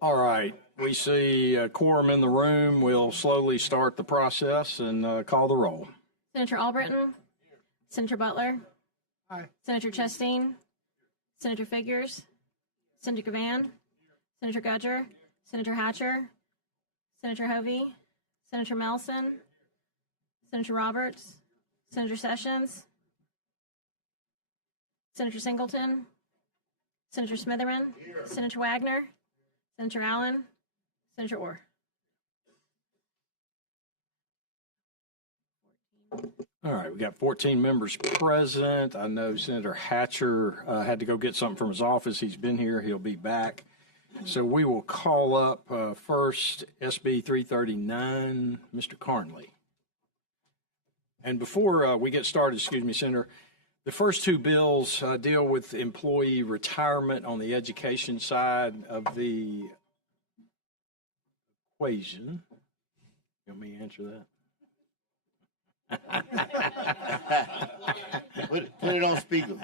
All right, we see a quorum in the room. We'll slowly start the process and call the roll. Senator Albritton, Senator Butler, Aye. Senator Chastain, Senator Figures, Senator Gavan, Senator Gudger, Senator Hatcher, Senator Hovey, Senator Melson, Senator Roberts, Senator Sessions, Senator Singleton, Senator Smitherman, Senator Wagner, Senator Allen, Senator Orr. All right, we got 14 members present. I know Senator Hatcher had to go get something from his office. He's been here. He'll be back. So we will call up first SB 339, Mr. Carnley. And before we get started, excuse me, Senator, the first two bills deal with employee retirement on the education side of the equation. You want me to answer that? Put it on speaker.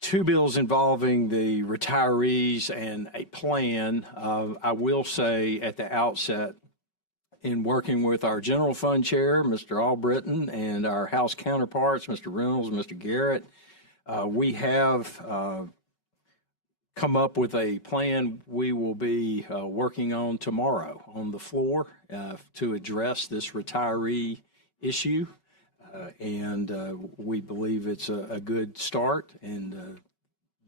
Two bills involving the retirees and a plan. I will say at the outset, in working with our general fund chair, Mr. Albritton, and our House counterparts, Mr. Reynolds, Mr. Garrett, we have come up with a plan we will be working on tomorrow on the floor to address this retiree issue. And we believe it's a good start, and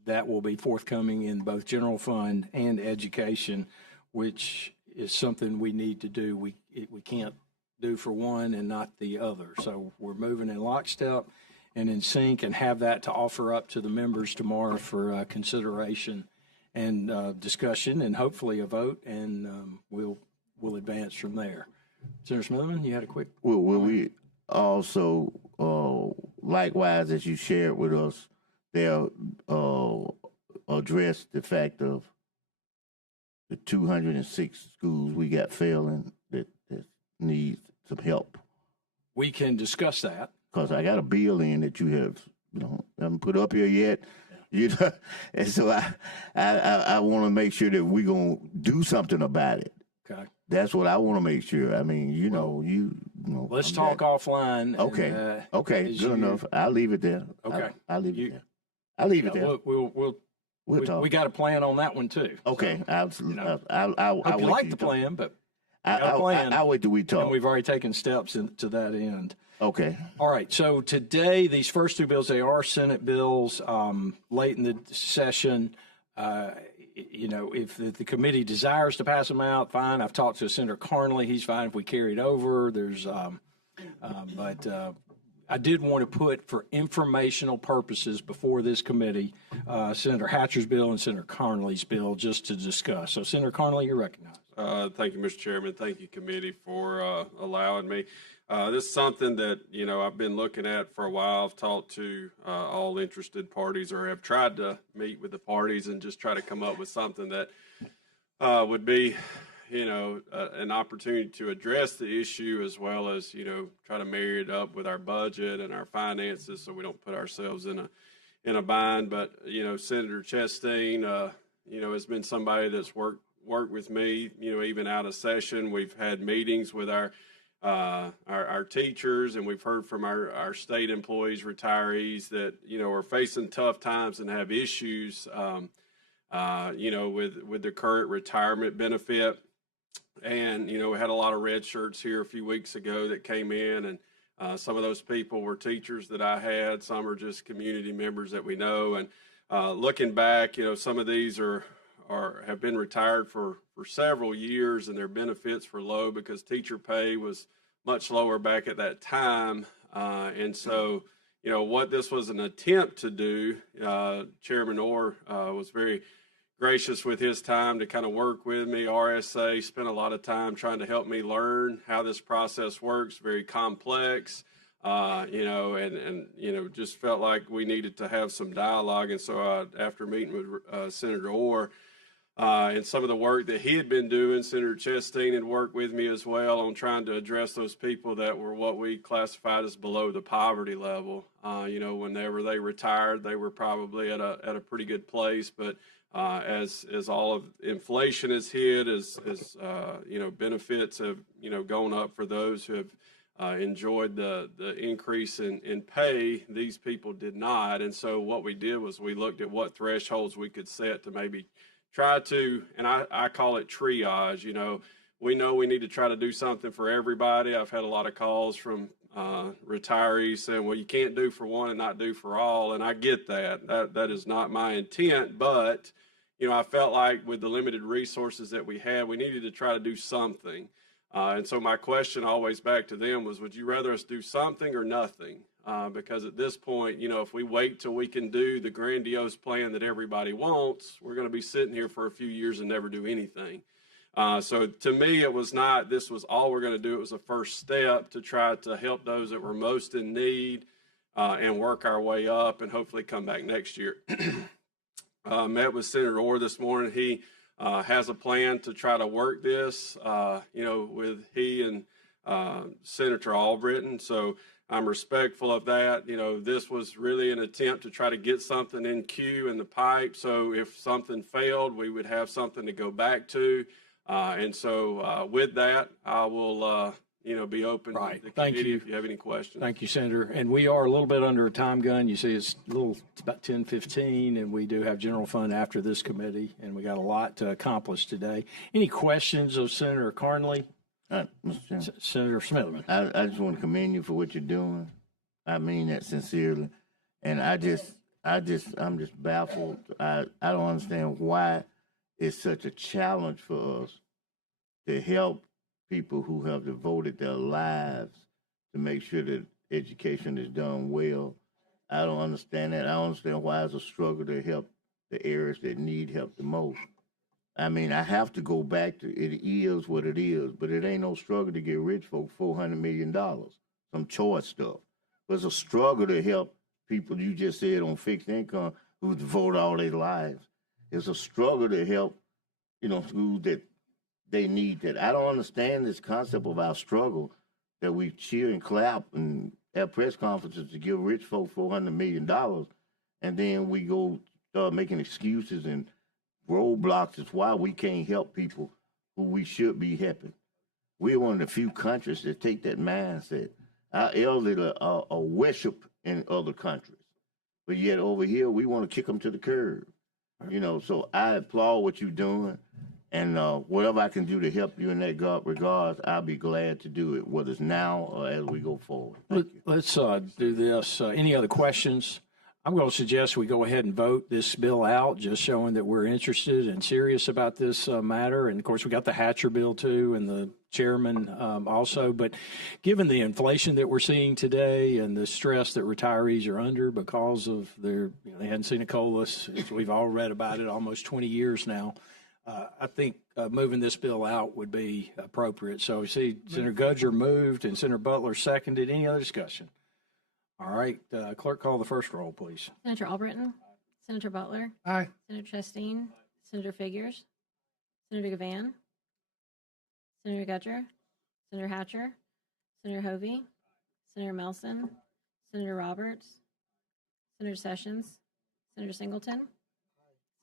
that will be forthcoming in both general fund and education, which is something we need to do. We can't do for one and not the other. So we're moving in lockstep and in sync, and have that to offer up to the members tomorrow for consideration and discussion, and hopefully a vote, and we'll advance from there. Senator Smitherman, you had a quick. Will we also, likewise, as you shared with us, they'll address the fact of the 206 schools we got failing that need some help? We can discuss that. Because I got a bill in that you have, haven't put up here yet. And so I want to make sure that we're going to do something about it. Okay. That's what I want to make sure. I mean, Let's talk offline. Okay. And, okay. Good enough. I'll leave it there. Okay. I'll leave it there. I'll leave it there. We'll talk. We got a plan on that one too. Okay. So, absolutely. I'll you like the plan, but I'll wait till we talk. And we've already taken steps to that end. Okay. All right. So today, these first two bills, they are Senate bills. Late in the session, if the committee desires to pass them out, fine. I've talked to Senator Carnley. He's fine if we carry it over. But I did want to put, for informational purposes before this committee, Senator Hatcher's bill and Senator Carnley's bill just to discuss. So, Senator Carnley, you're recognized. Thank you, Mr. Chairman. Thank you, committee, for allowing me. This is something that, I've been looking at for a while. I've talked to all interested parties, or have tried to meet with the parties and just try to come up with something that would be, an opportunity to address the issue, as well as, try to marry it up with our budget and our finances so we don't put ourselves in a bind. But, Senator Chastain, has been somebody that's worked with me, even out of session. We've had meetings with our teachers, and we've heard from our state employees, retirees that, are facing tough times and have issues, with the current retirement benefit. And, we had a lot of red shirts here a few weeks ago that came in, and some of those people were teachers that I had. Some are just community members that we know. And looking back, some of these are have been retired for several years, and their benefits were low because teacher pay was much lower back at that time. And so, what this was an attempt to do, Chairman Orr was very gracious with his time to kind of work with me. RSA spent a lot of time trying to help me learn how this process works, very complex, and just felt like we needed to have some dialogue. And so after meeting with Senator Orr, and some of the work that he had been doing, Senator Chastain had worked with me as well on trying to address those people that were what we classified as below the poverty level. Whenever they retired, they were probably at a pretty good place, but as all of inflation has hit, as benefits have gone up for those who have enjoyed the increase in pay, these people did not. And so what we did was we looked at what thresholds we could set to maybe try to, and I call it triage. We know we need to try to do something for everybody. I've had a lot of calls from retirees saying, well, you can't do for one and not do for all. And I get that. That is not my intent. But, I felt like with the limited resources that we had, we needed to try to do something. And so my question always back to them was, would you rather us do something or nothing? Because at this point, if we wait till we can do the grandiose plan that everybody wants, we're going to be sitting here for a few years and never do anything. So to me, it was not, this was all we're going to do. It was a first step to try to help those that were most in need and work our way up and hopefully come back next year. Met with Senator Orr this morning. He has a plan to try to work this, with he and Senator Albritton. So I'm respectful of that. This was really an attempt to try to get something in queue in the pipe. So if something failed, we would have something to go back to. And so with that, I will, be open to the committee if you have any questions. Thank you, Senator. And we are a little bit under a time gun. You see, it's about 10:15, and we do have general fund after this committee, and we got a lot to accomplish today. Any questions of Senator Carnley? Mr. Chairman, Senator Smitherman. I just want to commend you for what you're doing. I mean that sincerely. And I'm just baffled. I don't understand why it's such a challenge for us to help people who have devoted their lives to make sure that education is done well. I don't understand that. I don't understand why it's a struggle to help the areas that need help the most. I mean, I have to go back to it is what it is, but it ain't no struggle to get rich folk $400 million, some choice stuff. But it's a struggle to help people, you just said, on fixed income who devote all their lives. It's a struggle to help, schools that they need that. I don't understand this concept of our struggle that we cheer and clap and have press conferences to give rich folk $400 million, and then we go start making excuses and roadblocks is why we can't help people who we should be helping. We're one of the few countries that take that mindset. Our elderly are worship in other countries, but yet over here we want to kick them to the curb. So I applaud what you're doing, and whatever I can do to help you in that regards, I'll be glad to do it, whether it's now or as we go forward. Let's do this. Any other questions? I'm going to suggest we go ahead and vote this bill out, just showing that we're interested and serious about this matter. And of course, we got the Hatcher bill too, and the chairman also. But given the inflation that we're seeing today and the stress that retirees are under because of they hadn't seen a COLA, we've all read about it, almost 20 years now. I think moving this bill out would be appropriate. So we see Senator Gudger moved and Senator Butler seconded. Any other discussion? All right, clerk, call the first roll, please. Senator Albritton, Senator Butler. Aye. Senator Chastain, Senator Figures, Senator Gavan, Senator Gudger, Senator Hatcher, Senator Hovey, Senator Melson, Senator Roberts, Senator Sessions, Senator Singleton,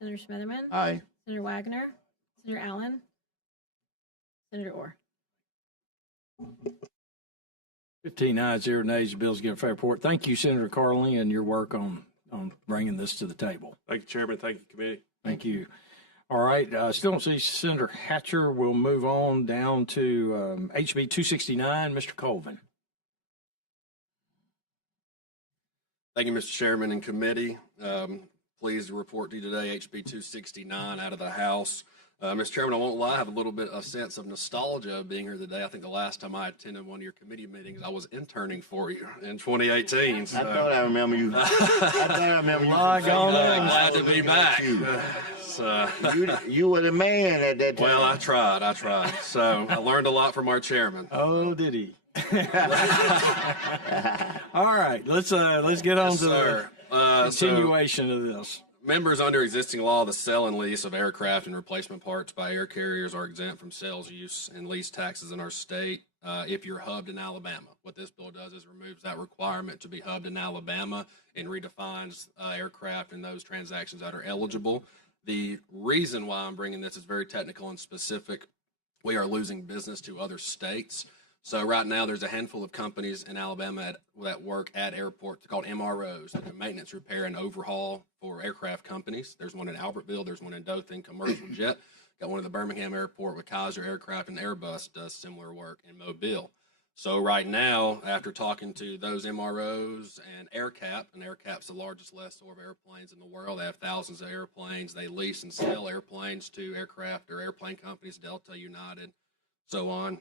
Senator Smitherman. Aye. Senator Wagner, Senator Allen, Senator Orr. 15 ayes, 0 nays. The bill's given fair report. Thank you, Senator Carnley, and your work on bringing this to the table. Thank you, Chairman. Thank you, committee. Thank you. All right. Still don't see Senator Hatcher. We'll move on down to HB 269. Mr. Colvin. Thank you, Mr. Chairman and committee. pleased to report to you today HB 269 out of the House. Mr. Chairman, I won't lie, I have a little bit of sense of nostalgia of being here today. I think the last time I attended one of your committee meetings, I was interning for you in 2018. So. I thought I remember you. I thought I remember you. Glad to be back. You were the man at that time. Well, I tried. So I learned a lot from our chairman. Oh, did he? All right, let's get on to the continuation of this. Members under existing law, the sale and lease of aircraft and replacement parts by air carriers are exempt from sales, use, and lease taxes in our state if you're hubbed in Alabama. What this bill does is removes that requirement to be hubbed in Alabama and redefines aircraft and those transactions that are eligible. The reason why I'm bringing this is very technical and specific. We are losing business to other states. So right now, there's a handful of companies in Alabama that work at airports called MROs, that do maintenance, repair, and overhaul for aircraft companies. There's one in Albertville. There's one in Dothan, commercial jet. Got one at the Birmingham airport with Kaiser Aircraft, and Airbus does similar work in Mobile. So right now, after talking to those MROs and AerCap's the largest lessor of airplanes in the world. They have thousands of airplanes. They lease and sell airplanes to aircraft or airplane companies, Delta, United, so on.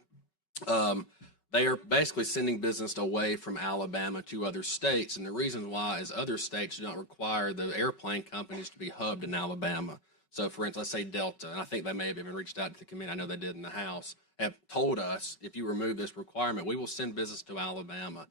They are basically sending business away from Alabama to other states, and the reason why is other states do not require the airplane companies to be hubbed in Alabama. So, for instance, let's say Delta, and I think they may have even reached out to the committee, I know they did in the House, have told us, if you remove this requirement, we will send business to Alabama,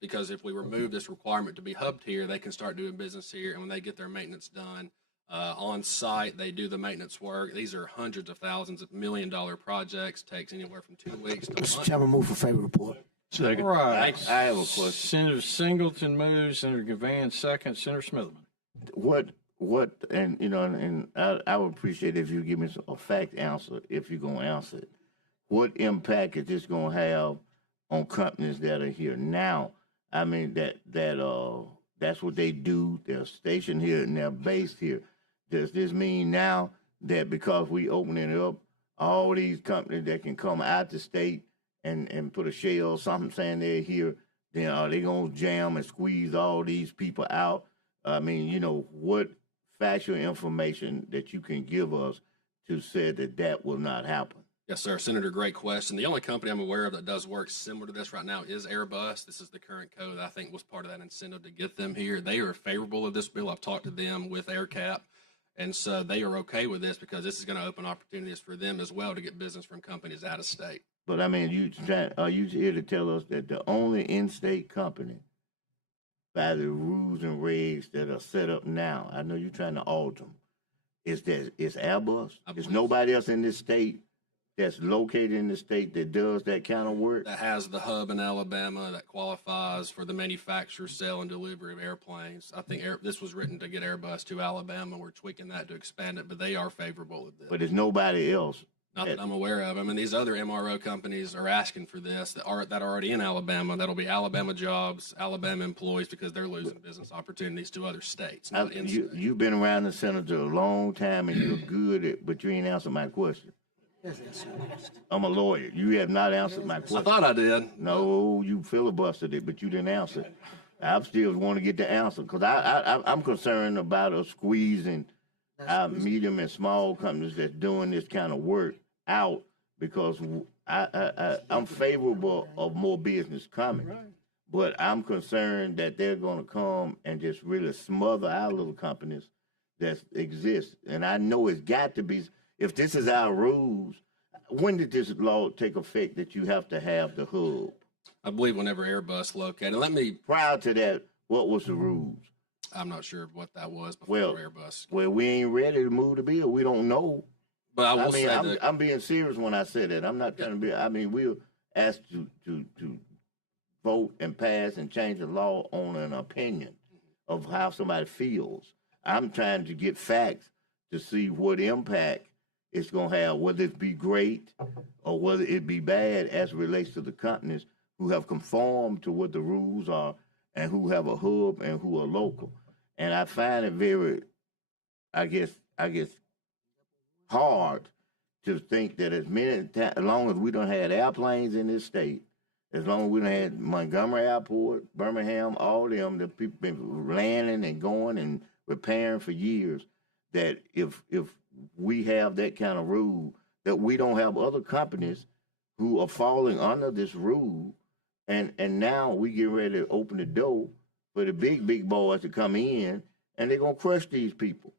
because if we remove this requirement to be hubbed here, they can start doing business here, and when they get their maintenance done, on site, they do the maintenance work. These are hundreds of thousands of $1 million projects. Takes anywhere from 2 weeks to a Mr. month. Chairman, move for favor report. Second. All right. I have a question. Senator Singleton moves, Senator Gavan second, Senator Smithman. What, and you know, and I would appreciate if you give me a fact answer if you're gonna answer it. What impact is this gonna have on companies that are here now? I mean, that's what they do. They're stationed here and they're based here. Does this mean now that because we opening it up, all these companies that can come out the state and put a shell or something saying they're here, then are they gonna jam and squeeze all these people out? I mean, you know, what factual information that you can give us to say that will not happen? Yes, sir. Senator, great question. The only company I'm aware of that does work similar to this right now is Airbus. This is the current code that I think was part of that incentive to get them here. They are favorable of this bill. I've talked to them with AerCap, and so they are okay with this because this is going to open opportunities for them as well to get business from companies out of state. But I mean, are you here to tell us that the only in-state company by the rules and regs that are set up now, I know you're trying to alter them, is Airbus? There's nobody else in this state that's located in the state that does that kind of work? That has the hub in Alabama that qualifies for the manufacture, sale, and delivery of airplanes. I think this was written to get Airbus to Alabama. We're tweaking that to expand it, but they are favorable of this. But there's nobody else. Not that I'm aware of. I mean, these other MRO companies are asking for this that are already in Alabama. That'll be Alabama jobs, Alabama employees, because they're losing business opportunities to other states. You've been around the senator a long time, and you're good at, but you ain't answered my question. I'm a lawyer. You have not answered my question. I thought I did. No, you filibustered it, but you didn't answer it. I still want to get the answer because I'm concerned about us squeezing our medium and small companies that's doing this kind of work out because I'm favorable of more business coming. But I'm concerned that they're going to come and just really smother our little companies that exist. And I know it's got to be, if this is our rules, when did this law take effect that you have to have the hub? I believe whenever Airbus located. Prior to that, what was the rules? I'm not sure what that was before Airbus. Well, we ain't ready to move the bill. We don't know. But I will say that I'm being serious when I say that. I'm not trying to be. I mean, we're asked to vote and pass and change the law on an opinion of how somebody feels. I'm trying to get facts to see what impact it's going to have, whether it be great or whether it be bad as it relates to the companies who have conformed to what the rules are and who have a hub and who are local. And I find it very, I guess, hard to think that as long as we don't have airplanes in this state, as long as we don't have Montgomery Airport, Birmingham, all them, the people been landing and going and preparing for years that if we have that kind of rule, that we don't have other companies who are falling under this rule, and now we get ready to open the door for the big boys to come in, and they're gonna crush these people.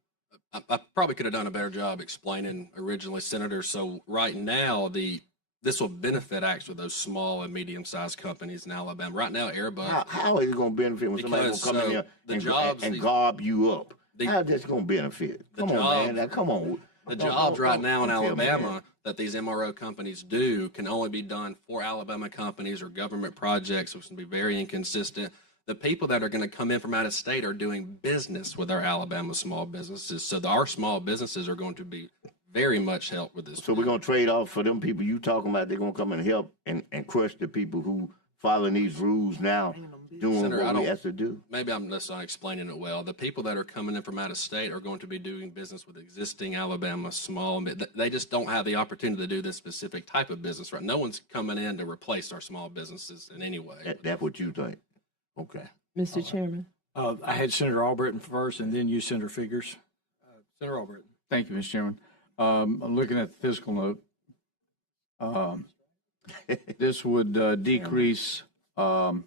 I probably could have done a better job explaining originally, Senator. So right now, this will benefit actually those small and medium-sized companies in Alabama. Right now, Airbus. How is it gonna benefit when somebody gonna Because, come in here the and, jobs, and these- garb you up? the- How is this gonna benefit? the Come on, jobs- man. Now, come on. The Don't- jobs don't- right now in don't tell me that. Alabama that these MRO companies do can only be done for Alabama companies or government projects, which can be very inconsistent. The people that are going to come in from out of state are doing business with our Alabama small businesses. So our small businesses are going to be very much helped with this. So we're gonna trade off for them people you talking about. They're gonna come and help and crush the people who following these rules now, doing Senator, I what we don't- have to do. Maybe I'm just not explaining it well. The people that are coming in from out of state are going to be doing business with existing Alabama small. They just don't have the opportunity to do this specific type of business. Right? No one's coming in to replace our small businesses in any way. That's what you think. Okay. Mr. Chairman. I had Senator Albritton first, and then you, Senator Figures. Senator Albritton. Thank you, Mr. Chairman. I'm looking at the fiscal note. This would decrease, could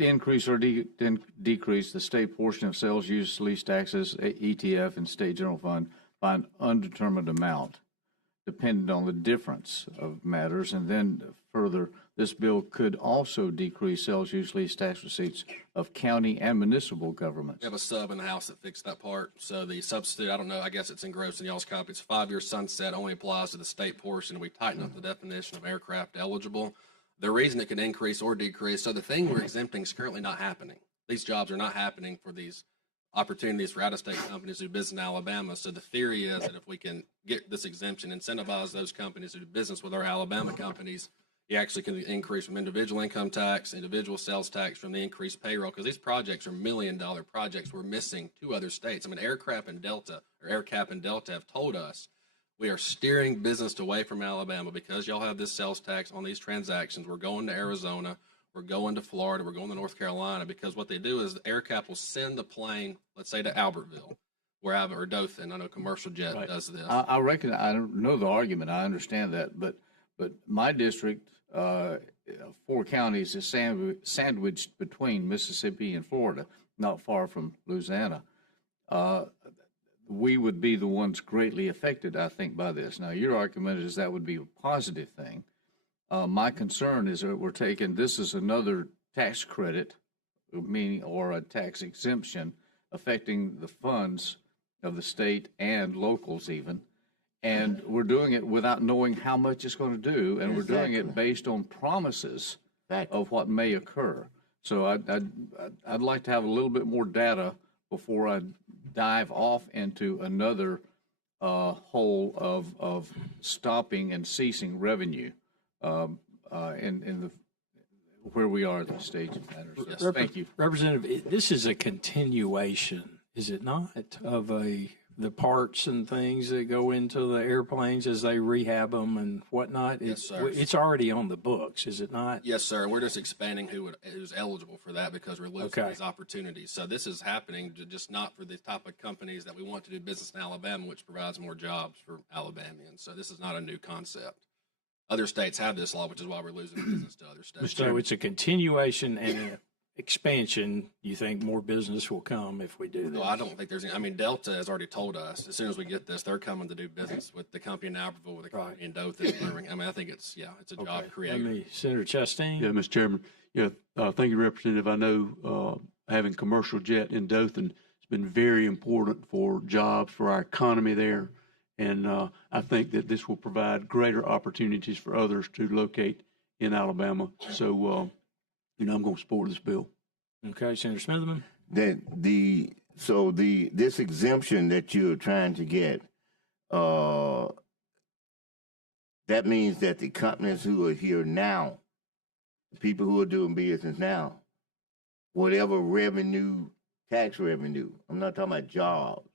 increase or decrease the state portion of sales use, lease taxes, ETF, and state general fund by an undetermined amount, depending on the difference of matters. And then further, this bill could also decrease sales use, lease tax receipts of county and municipal governments. We have a sub in the House that fixed that part. So the substitute, I don't know, I guess it's engrossed in y'all's copy. It's a 5-year sunset, only applies to the state portion. We tighten up the definition of aircraft eligible. The reason it could increase or decrease, so the thing we're exempting is currently not happening. These jobs are not happening for these opportunities for out-of-state companies to do business in Alabama. So the theory is that if we can get this exemption, incentivize those companies to do business with our Alabama companies, you actually can increase from individual income tax, individual sales tax from the increased payroll, because these projects are $1 million projects. We're missing 2 other states. I mean, AirCap and Delta have told us we are steering business away from Alabama because y'all have this sales tax on these transactions. We're going to Arizona, we're going to Florida, we're going to North Carolina, because what they do is AirCap will send the plane, let's say to Albertville, or Dothan. I know Commercial Jet does this. I reckon, I don't know the argument, I understand that, but my district, 4 counties is sandwiched between Mississippi and Florida, not far from Louisiana. We would be the ones greatly affected, I think, by this. Now, your argument is that would be a positive thing. My concern is that we're taking, this is another tax credit, meaning, or a tax exemption affecting the funds of the state and locals even. And we're doing it without knowing how much it's going to do, and we're doing it based on promises of what may occur. So I'd like to have a little bit more data before I dive off into another hole of stopping and ceasing revenue in the where we are at the stage of matters. Yes, thank you, Representative. This is a continuation, is it not, of the parts and things that go into the airplanes as they rehab them and whatnot? Yes, sir. It's already on the books, is it not? Yes, sir. We're just expanding who's eligible for that because we're losing these opportunities. So this is happening just not for the type of companies that we want to do business in Alabama, which provides more jobs for Alabamians. So this is not a new concept. Other states have this law, which is why we're losing business to other states. So it's a continuation and an expansion. You think more business will come if we do this? No, I don't think there's any. I mean, Delta has already told us as soon as we get this, they're coming to do business with the company in Albertville, with the company in Dothan. I mean, I think it's a job creator. Senator Chastain. Yeah, Mr. Chairman. Yeah, thank you, Representative. I know having commercial jet in Dothan has been very important for jobs, for our economy there. And I think that this will provide greater opportunities for others to locate in Alabama. So, I'm going to support this bill. Okay, Senator Smitherman. This exemption that you're trying to get, that means that the companies who are here now, the people who are doing business now, whatever revenue, tax revenue, I'm not talking about jobs.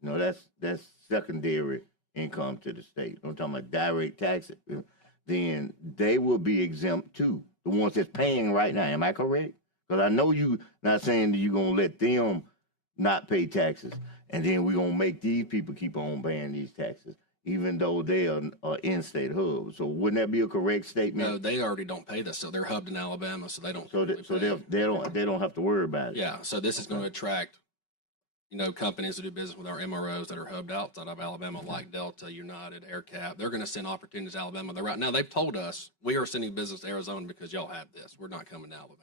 That's secondary income to the state. I'm talking about direct taxes. Then they will be exempt too. The ones that's paying right now. Am I correct? Because I know you not saying that you're going to let them not pay taxes, and then we're gonna make these people keep on paying these taxes, even though they are in-state hubs. So wouldn't that be a correct statement? No, they already don't pay this, so they're hubbed in Alabama, so they don't. So, really pay. they don't have to worry about it. Yeah, so this is going to attract, companies that do business with our MROs that are hubbed outside of Alabama, like Delta, United, AirCap. They're going to send opportunities to Alabama. They're right now. They've told us we are sending business to Arizona because y'all have this. We're not coming to Alabama.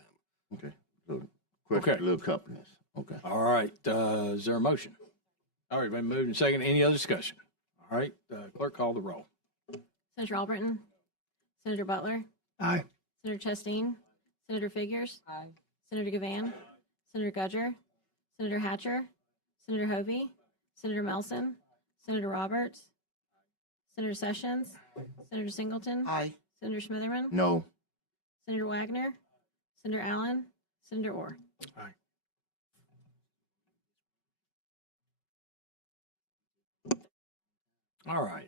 Okay. So, question Okay. little companies. Okay. All right, is there a motion? All right, been moved and second. Any other discussion? All right, clerk, call the roll. Senator Albritton? Senator Butler? Aye. Senator Chastain? Senator Figures? Aye. Senator Gavan? Senator Gudger? Senator Hatcher? Senator Hovey? Senator Melson? Senator Roberts? Senator Sessions? Senator Singleton? Aye. Senator Smitherman? No. Senator Wagner? Senator Allen? Senator Orr? All right,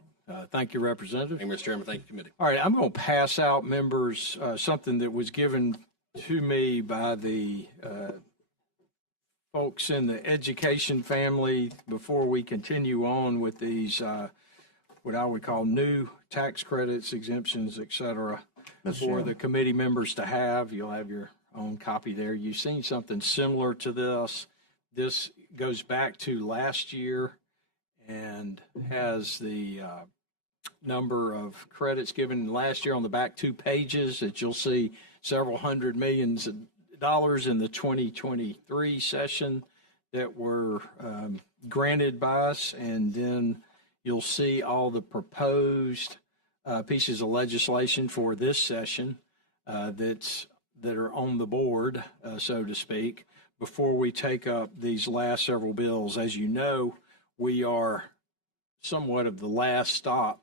thank you, Representative. Thank you, Mr. Chairman. Thank you, committee. All right, I'm going to pass out members something that was given to me by the folks in the education family before we continue on with these, what I would call new tax credits, exemptions, et cetera, for the committee members to have. You'll have your own copy there. You've seen something similar to this. This goes back to last year and has the number of credits given last year on the back 2 pages that you'll see several hundred millions of dollars in the 2023 session that were granted by us. And then you'll see all the proposed pieces of legislation for this session that are on the board, so to speak, before we take up these last several bills. As you know, we are somewhat of the last stop.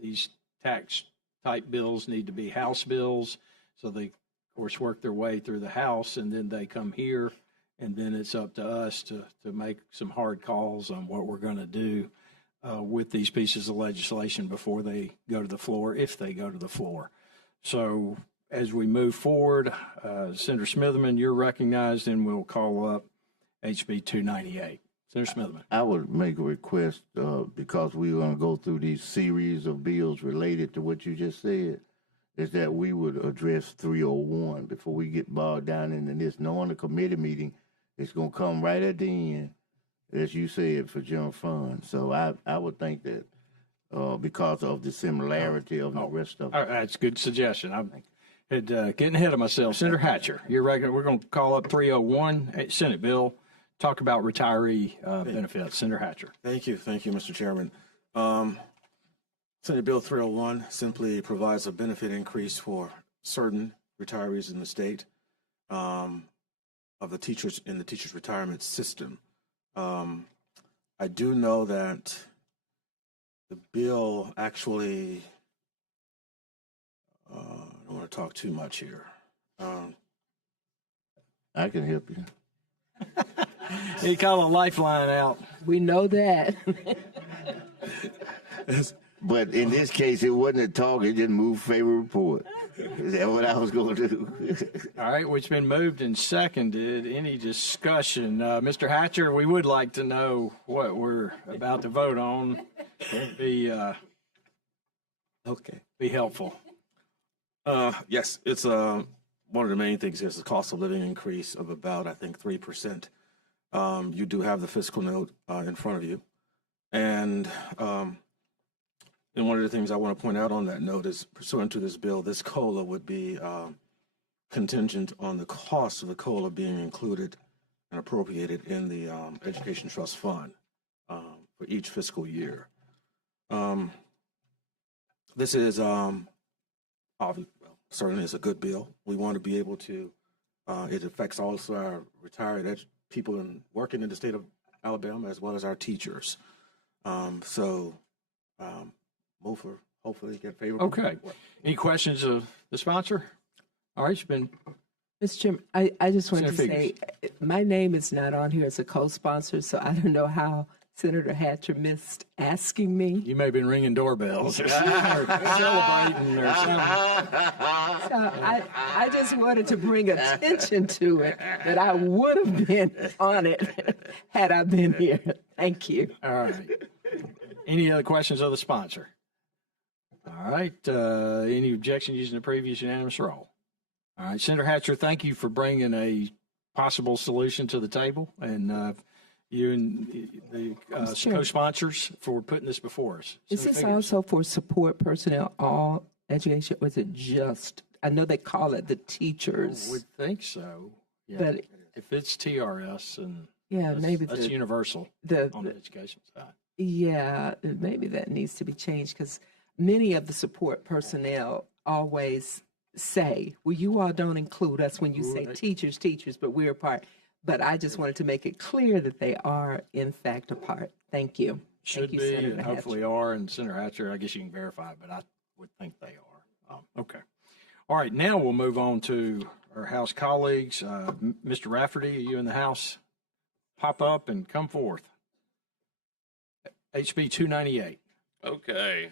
These tax type bills need to be House bills. So they, of course, work their way through the House and then they come here. And then it's up to us to make some hard calls on what we're going to do with these pieces of legislation before they go to the floor, if they go to the floor. So as we move forward, Senator Smitherman, you're recognized, and we'll call up HB 298. Senator Smitherman. I would make a request because we're going to go through these series of bills related to what you just said, is that we would address 301 before we get bogged down into this. Knowing the committee meeting, it's going to come right at the end, as you said, for general fund. So I would think that because of the similarity of the rest of it. All right, that's a good suggestion. I'm getting ahead of myself. Senator Hatcher, you're right. We're going to call up 301 Senate bill. Talk about retiree benefits. Senator Hatcher. Thank you, Mr. Chairman. Senate Bill 301 simply provides a benefit increase for certain retirees in the state of the teachers in the teachers' retirement system. I do know that the bill actually, I don't want to talk too much here. I can help you. He called a lifeline out. We know that. But in this case, it wasn't a talk. It just moved favor report. Is that what I was going to do? All right, which been moved and seconded. Any discussion? Mr. Hatcher, we would like to know what we're about to vote on. Be helpful. Yes, it's one of the main things is the cost of living increase of about, I think, 3%. You do have the fiscal note in front of you. And one of the things I want to point out on that note is, pursuant to this bill, this COLA would be contingent on the cost of the COLA being included and appropriated in the Education Trust Fund for each fiscal year. This is certainly is a good bill. We want to be able to, it affects also our retired people working in the state of Alabama, as well as our teachers. Move for hopefully get favorable. Okay. Any questions of the sponsor? All right, it's been. Mr. Chairman, I just wanted to Senator say, my name is not on here as a co-sponsor, so I don't know how Senator Hatcher missed asking me. You may have been ringing doorbells or celebrating or something. So I just wanted to bring attention to it, that I would have been on it had I been here. Thank you. All right. Any other questions of the sponsor? All right. Any objection using the previous unanimous roll? All right. Senator Hatcher, thank you for bringing a possible solution to the table, and you and the Sure. co-sponsors for putting this before us. Is So this figures. also for support personnel, all education, or is it just, I know they call it the teachers, Would think so. Yeah. but If it's TRS, and yeah, maybe that's universal on the the, education side. yeah, maybe that needs to be changed, because many of the support personnel always say, well, you all don't include us when you say Right. teachers, but we're a part. But I just wanted to make it clear that they are in fact a part. Thank you. Should Thank you, be, Senator and Hatcher. hopefully are. And Senator Hatcher, I guess you can verify, but I would think they are. Okay. All right. Now we'll move on to our House colleagues. Mr. Rafferty, are you in the House? Pop up and come forth. HB 298. Okay.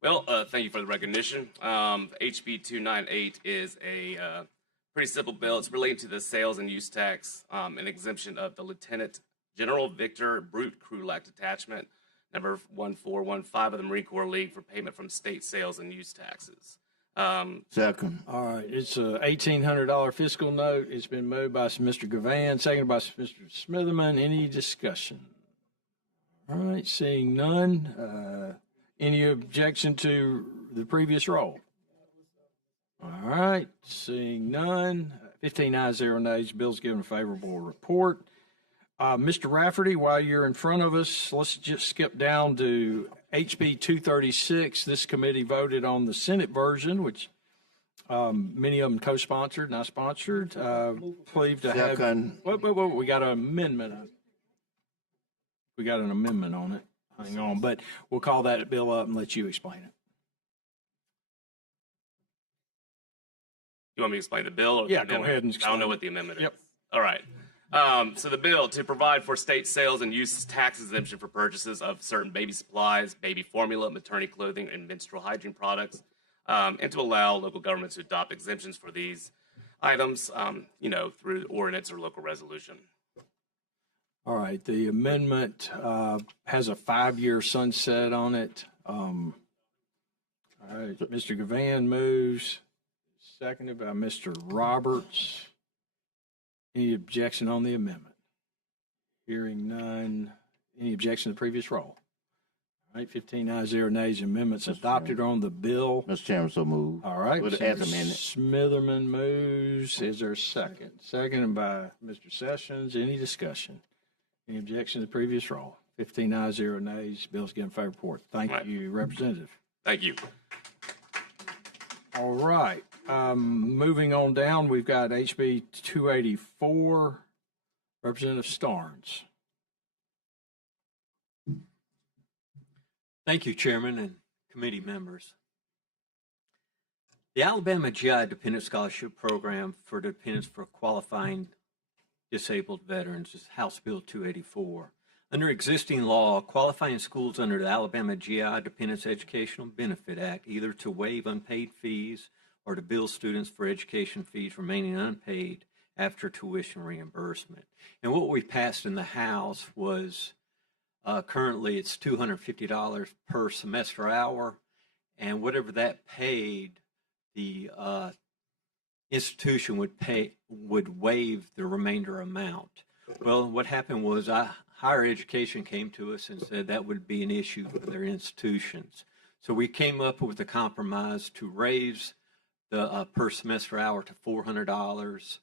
Well, thank you for the recognition. HB 298 is a pretty simple bill. It's relating to the sales and use tax and exemption of the Lieutenant General Victor Brute Crew Lac Detachment, number 1415 of the Marine Corps League for payment from state sales and use taxes. Second. All right. It's a $1,800 fiscal note. It's been moved by Mr. Gavan, seconded by Mr. Smitherman. Any discussion? All right. Seeing none. Any objection to the previous roll? All right. Seeing none. 15 ayes, 0 nays. Bill's given a favorable report. Mr. Rafferty, while you're in front of us, let's just skip down to HB 236. This committee voted on the Senate version, which many of them co-sponsored, not sponsored. Pleased to have. Second. Wait, we got an amendment. We got an amendment on it. Hang on, but we'll call that bill up and let you explain it. You want me to explain the bill? Or the Yeah, go amendment? ahead and I don't explain know it. what the amendment Yep. is. All right. So the bill to provide for state sales and use tax exemption for purchases of certain baby supplies, baby formula, maternity clothing, and menstrual hygiene products, and to allow local governments to adopt exemptions for these items, through ordinance or local resolution. All right, the amendment has a 5-year sunset on it. All right, Mr. Gavan moves, seconded by Mr. Roberts. Any objection on the amendment? Hearing none. Any objection to the previous roll? All right, 15 ayes, 0 nays. Amendments adopted on the bill. Mr. Chairman, so moved. All right, With Senator as amended. Smitherman moves. Is there a second? Seconded by Mr. Sessions. Any discussion? Any objection to the previous roll? 15 ayes, 0 nays. Bill's given favorable report. Thank Right. you, Representative. Thank you. All right. Moving on down, we've got HB 284. Representative Starnes. Thank you, Chairman and committee members. The Alabama GI Dependent Scholarship Program for dependents for qualifying disabled veterans is House Bill 284. Under existing law, qualifying schools under the Alabama GI Dependents Educational Benefit Act either to waive unpaid fees or to bill students for education fees remaining unpaid after tuition reimbursement. And what we passed in the House was currently it's $250 per semester hour, and whatever that paid, the institution would waive the remainder amount. Well, what happened was higher education came to us and said that would be an issue for their institutions. So we came up with a compromise to raise the per semester hour to $400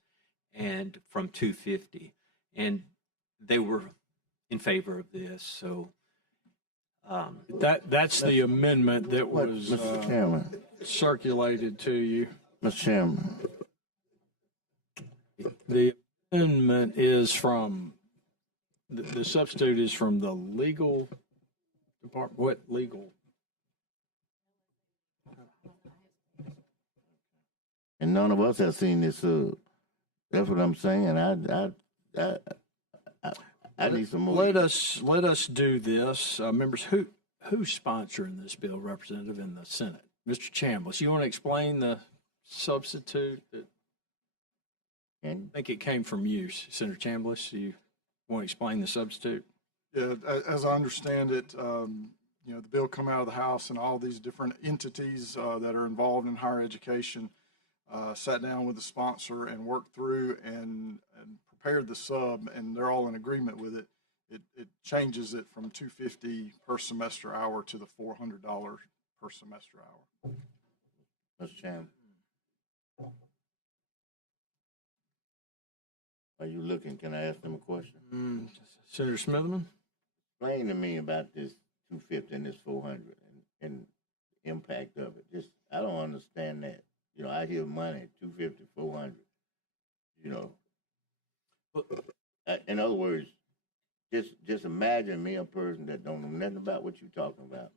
and from $250, and they were in favor of this. So That's the amendment that What, was Mr. Chairman? circulated to you. Mr. Chairman. The amendment is from, the substitute is from the legal department. What legal? And none of us have seen this. That's what I'm saying. I need some more. Let us do this. Members, who's sponsoring this bill, Representative, in the Senate? Mr. Chambliss, you want to explain the substitute? I think it came from you, Senator Chambliss. You want to explain the substitute? Yeah, as I understand it, the bill come out of the House and all these different entities that are involved in higher education sat down with the sponsor and worked through and prepared the sub, and they're all in agreement with it. It changes it from $250 per semester hour to the $400 per semester hour. Mr. Chairman. Are you looking? Can I ask them a question? Senator Smitherman? Explain to me about this 250 and this 400 and the impact of it. Just, I don't understand that. I hear money, 250, 400, in other words, just imagine me, a person that don't know nothing about what you're talking about,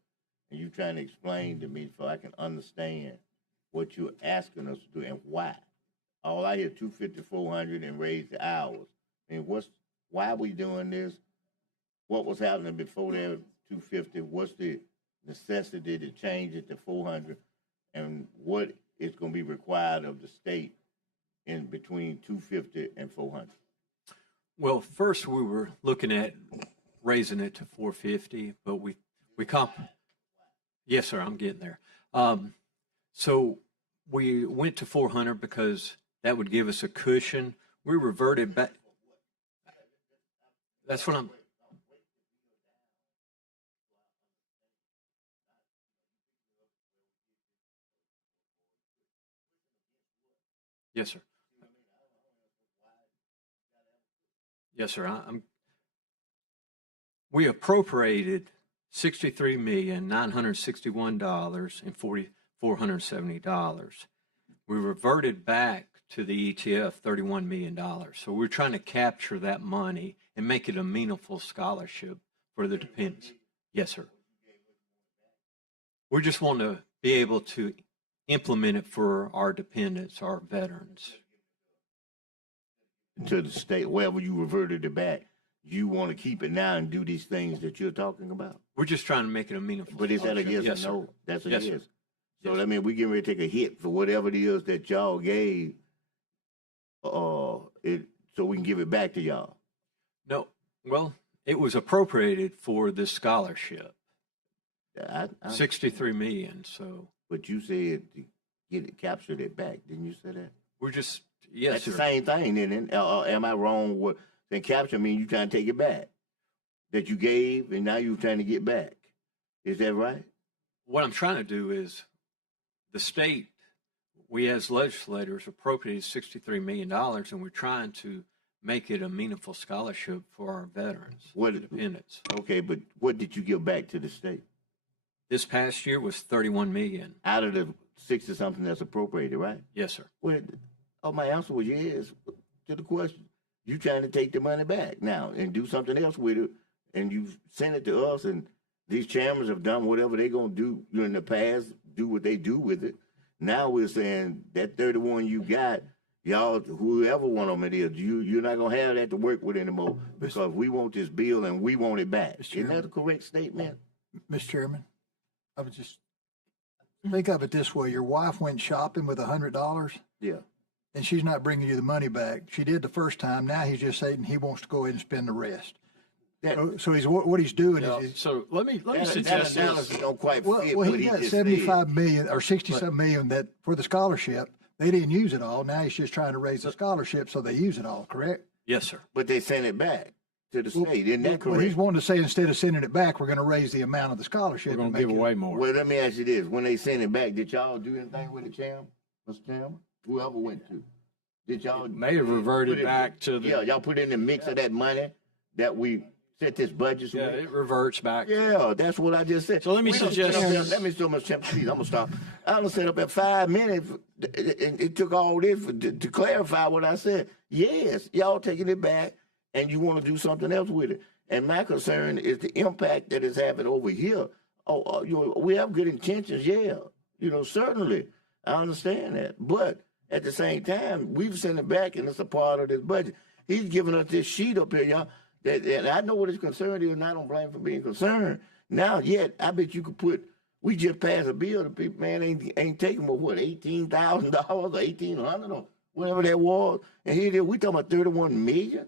and you trying to explain to me so I can understand what you're asking us to do and why. All I hear 250, 400 and raise the hours. I mean, why are we doing this? What was happening before there, 250? What's the necessity to change it to 400? And what is going to be required of the state in between 250 and 400? Well, first we were looking at raising it to 450, but yes, sir, I'm getting there. So we went to 400 because that would give us a cushion. We reverted back. That's what I'm. Yes, sir. Yes, sir. We appropriated $63,961 and $470. We reverted back to the ETF $31 million. So we're trying to capture that money and make it a meaningful scholarship for the dependents. Yes, sir. We just want to be able to implement it for our dependents, our veterans. To the state, wherever you reverted it back, you want to keep it now and do these things that you're talking about? We're just trying to make it a meaningful But is that a scholarship. yes Yes, or no? sir. That's a Yes, yes. sir. So that means we getting ready to take a hit for whatever it is that y'all gave, so we can give it back to y'all. No, well, it was appropriated for this scholarship, $63 million. So But you said to get it, captured it back. Didn't you say that? we're just yes, That's sir. the same thing, then. Am I wrong? What then? Capture means you trying to take it back that you gave, and now you're trying to get back. Is that right? What I'm trying to do is the state, we as legislators appropriated $63 million, and we're trying to make it a meaningful scholarship for our veterans, What- dependents. Okay, but what did you give back to the state This past year was $31 million. out of the 60 something that's appropriated? Right? Yes, sir. Well, my answer was yes to the question. You trying to take the money back now and do something else with it, and you send it to us, and these chairmen have done whatever they're gonna do in the past, do what they do with it. Now we're saying that 31 you got, y'all, whoever one of them it is, you're not gonna have that to work with anymore because we want this bill and we want it back. Isn't that a correct statement? Mr. Chairman, I would just think of it this way. Your wife went shopping with $100 Yeah. and she's not bringing you the money back. She did the first time. Now he's just saying he wants to go ahead and spend the rest. So he's what he's doing is So let me That suggest analysis this. don't quite well, fit well, what he got just 75 said. million or 60-something million that for the scholarship. They didn't use it all. Now he's just trying to raise the scholarship so they use it all, correct? Yes, sir. But they sent it back to the state. Isn't that Well, correct? he's wanting to say instead of sending it back, we're going to raise the amount of the scholarship. We're going and to give make it- away more. Well, let me ask you this. When they sent it back, did y'all do anything with it, Mr. Chairman? Whoever went to. Did y'all? May have reverted put it- back to the. Yeah, y'all put it in the mix of that money that we set this budget Yeah, with? it reverts back. Yeah, that's what I just said. So let me We done suggest set up there- this. Let me show Mr. Chairman, please, I'm going to stop. I done set up at 5 minutes, and it took all this to clarify what I said. Yes, y'all taking it back, and you want to do something else with it. And my concern is the impact that it's having over here. We have good intentions, yeah. Certainly. I understand that. But at the same time, we've sent it back, and it's a part of this budget. He's giving us this sheet up here, y'all. And I know what his concern is, and I don't blame him for being concerned. Now, yet, I bet you could put, we just passed a bill, the people, man, ain't taking but what, $18,000 or $1,800 or whatever that was. And here it is, we talking about 31 million.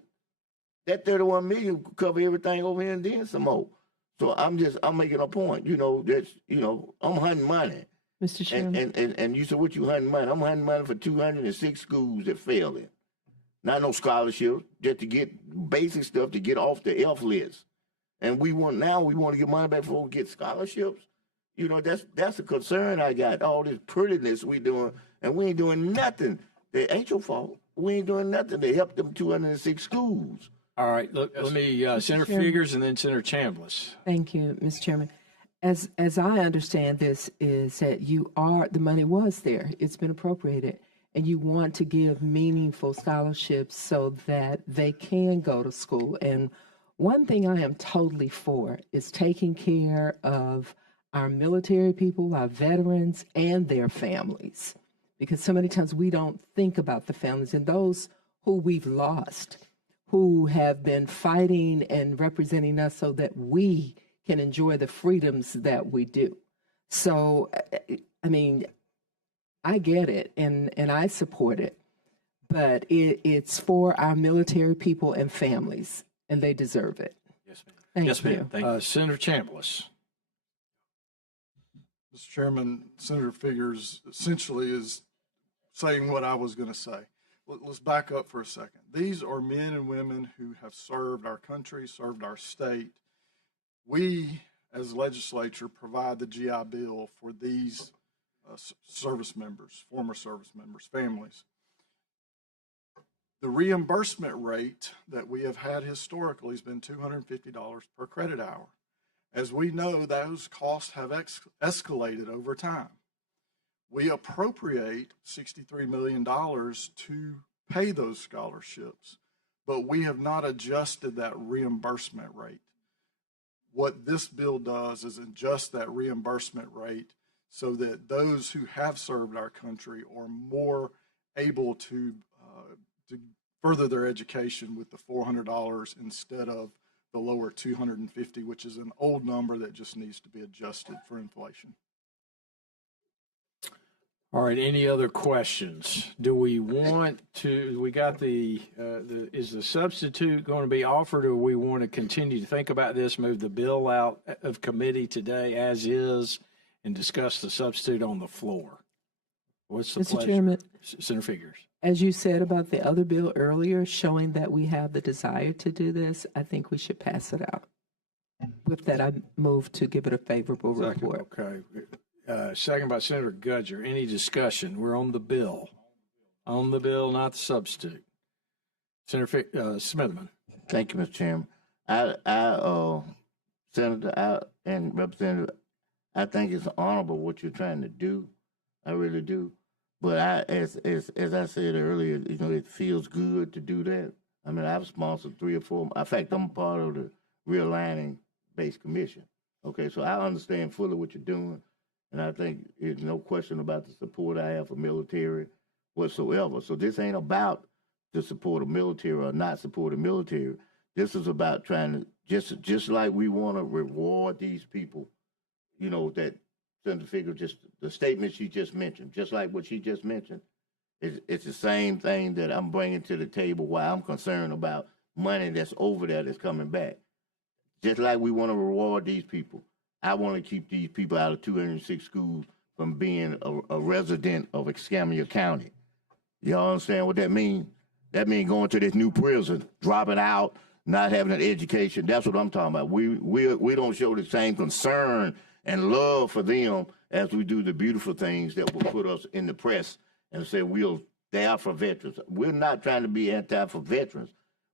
That 31 million could cover everything over here and then some more. So I'm making a point, I'm hunting money. Mr. Chairman. And you said, what you hunting money? I'm hunting money for 206 schools that failed it. Not no scholarships, just to get basic stuff to get off the F list. And we want to get money back before we get scholarships. That's a concern I got. All this prettiness we doing, and we ain't doing nothing. It ain't your fault. We ain't doing nothing to help them 206 schools. All right, look, let me, Senator Figures and then Senator Chambliss. Thank you, Mr. Chairman. As I understand this is that the money was there. It's been appropriated. And you want to give meaningful scholarships so that they can go to school. And one thing I am totally for is taking care of our military people, our veterans, and their families. Because so many times we don't think about the families and those who we've lost, who have been fighting and representing us so that we can enjoy the freedoms that we do. So, I mean, I get it and I support it, but it's for our military people and families, and they deserve it. Yes, ma'am. Thank you. Thank you. Senator Chambliss. Mr. Chairman, Senator Figures essentially is saying what I was going to say. Let's back up for a second. These are men and women who have served our country, served our state. We, as legislature, provide the GI Bill for these service members, former service members, families. The reimbursement rate that we have had historically has been $250 per credit hour. As we know, those costs have escalated over time. We appropriate $63 million to pay those scholarships, but we have not adjusted that reimbursement rate. What this bill does is adjust that reimbursement rate so that those who have served our country are more able to further their education with the $400 instead of the lower $250, which is an old number that just needs to be adjusted for inflation. All right, any other questions? Do we got is the substitute going to be offered, or we want to continue to think about this, move the bill out of committee today as is, and discuss the substitute on the floor? What's the Mr. pleasure? Chairman, Senator Figures. as you said about the other bill earlier, showing that we have the desire to do this, I think we should pass it out. With that, I move to give it a favorable report. Okay. Second by Senator Gudger. Any discussion? We're on the bill. On the bill, not the substitute. Senator Smithman. Thank you, Mr. Chairman. Senator and Representative, I think it's honorable what you're trying to do. I really do. But as I said earlier, it feels good to do that. I mean, I've sponsored 3 or 4. In fact, I'm part of the realigning-based commission. Okay, so I understand fully what you're doing, and I think there's no question about the support I have for military whatsoever. So this ain't about to support the military or not support the military. This is about trying to, just like we want to reward these people, that Senator Figure, just the statement she just mentioned, just like what she just mentioned, it's the same thing that I'm bringing to the table why I'm concerned about money that's over there that's coming back. Just like we want to reward these people. I want to keep these people out of 206 schools from being a resident of Escambia County. Y'all understand what that means? That means going to this new prison, dropping out, not having an education. That's what I'm talking about. We don't show the same concern and love for them as we do the beautiful things that will put us in the press and say they are for veterans. We're not trying to be anti for veterans,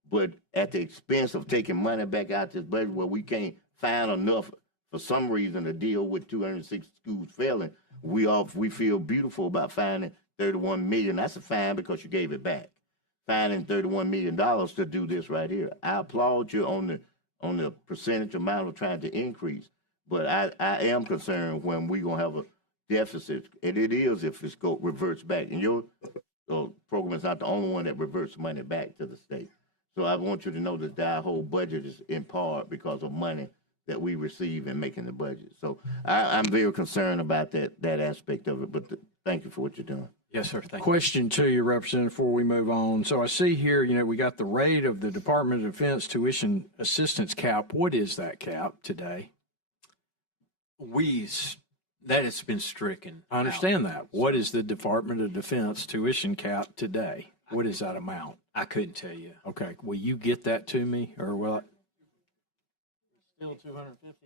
but at the expense of taking money back out this budget where we can't find enough for some reason to deal with 206 schools failing. We feel beautiful about finding $31 million. That's a fine because you gave it back. Finding $31 million to do this right here. I applaud you on the percentage amount of trying to increase. But I am concerned when we're going to have a deficit, and it is if it reverts back. And your program is not the only one that reverts money back to the state. So I want you to know that our whole budget is in part because of money that we receive in making the budget. So I'm very concerned about that aspect of it, but thank you for what you're doing. Yes, sir. Thank you. Question to you, Representative, before we move on. So I see here, we got the rate of the Department of Defense tuition assistance cap. What is that cap today? That has been stricken. I understand that. What is the Department of Defense tuition cap today? What is that amount? I couldn't tell you. Okay, will you get that to me, or will I? Still 250.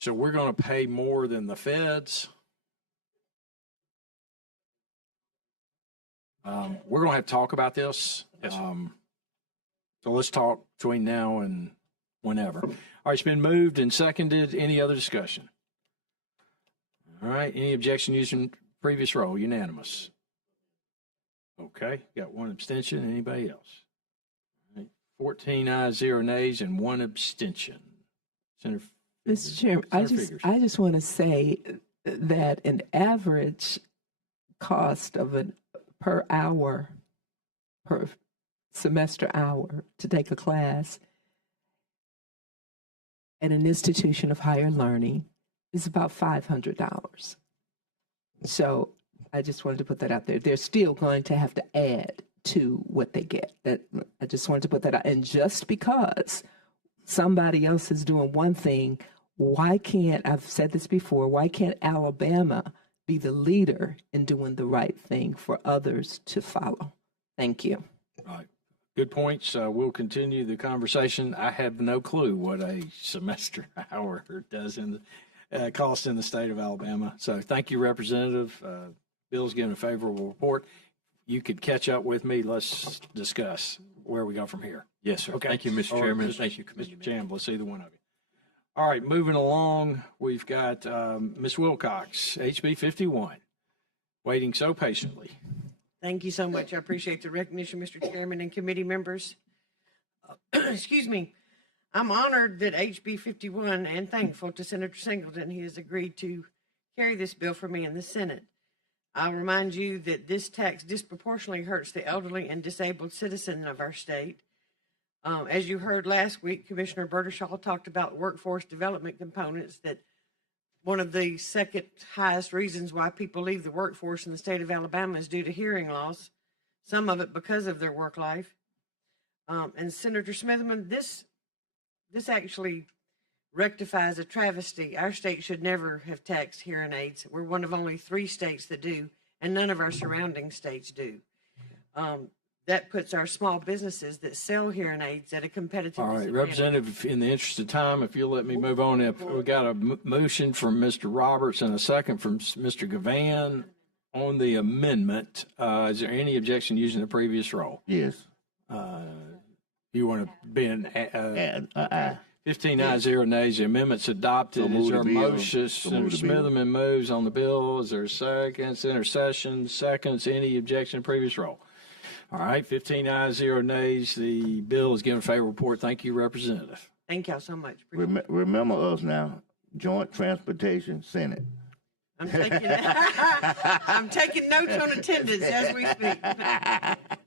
So we're going to pay more than the feds. We're going to have to talk about this. Yes, sir. So let's talk between now and whenever. All right, it's been moved and seconded. Any other discussion? All right, any objection using previous roll? Unanimous. Okay, got one abstention. Anybody else? All right, 14 ayes, 0 nays, and 1 abstention. Senator, Mr. Chairman, I just want to say that an average cost of per semester hour to take a class at an institution of higher learning is about $500. So I just wanted to put that out there. They're still going to have to add to what they get. I just wanted to put that out. And just because somebody else is doing one thing, why can't, I've said this before, why can't Alabama be the leader in doing the right thing for others to follow? Thank you. All right. Good points. We'll continue the conversation. I have no clue what a semester hour does cost in the state of Alabama. So thank you, Representative. Bill's given a favorable report. You could catch up with me. Let's discuss where we go from here. Yes, sir. Okay. Thank you, Mr. All right, Chairman. Mr. Thank you, Committee. Mr. Chambliss, either one of you. All right, moving along, we've got Ms. Wilcox, HB 51, waiting so patiently. Thank you so much. I appreciate the recognition, Mr. Chairman and committee members. Excuse me. I'm honored that HB 51 and thankful to Senator Singleton. He has agreed to carry this bill for me in the Senate. I'll remind you that this tax disproportionately hurts the elderly and disabled citizen of our state. As you heard last week, Commissioner Bertershaw talked about workforce development components, that one of the second highest reasons why people leave the workforce in the state of Alabama is due to hearing loss, some of it because of their work life. And Senator Smitherman, this actually rectifies a travesty. Our state should never have taxed hearing aids. We're one of only 3 states that do, and none of our surrounding states do. That puts our small businesses that sell hearing aids at a competitive All right, disadvantage. Representative, in the interest of time, if you'll let me move on, we got a motion from Mr. Roberts and a second from Mr. Gavan on the amendment. Is there any objection using the previous roll? Yes. You want to be an 15 ayes, 0 nays. The amendment's adopted. So Is there a move the bill. motion? So Senator move the bill. Smitherman moves on the bill. Is there a second? Senator Sessions seconds. Any objection to previous roll? All right, 15 ayes, 0 nays. The bill is given a favorable report. Thank you, Representative. Thank y'all so much. Remember us now, Joint Transportation Senate. I'm taking notes on attendance as we speak.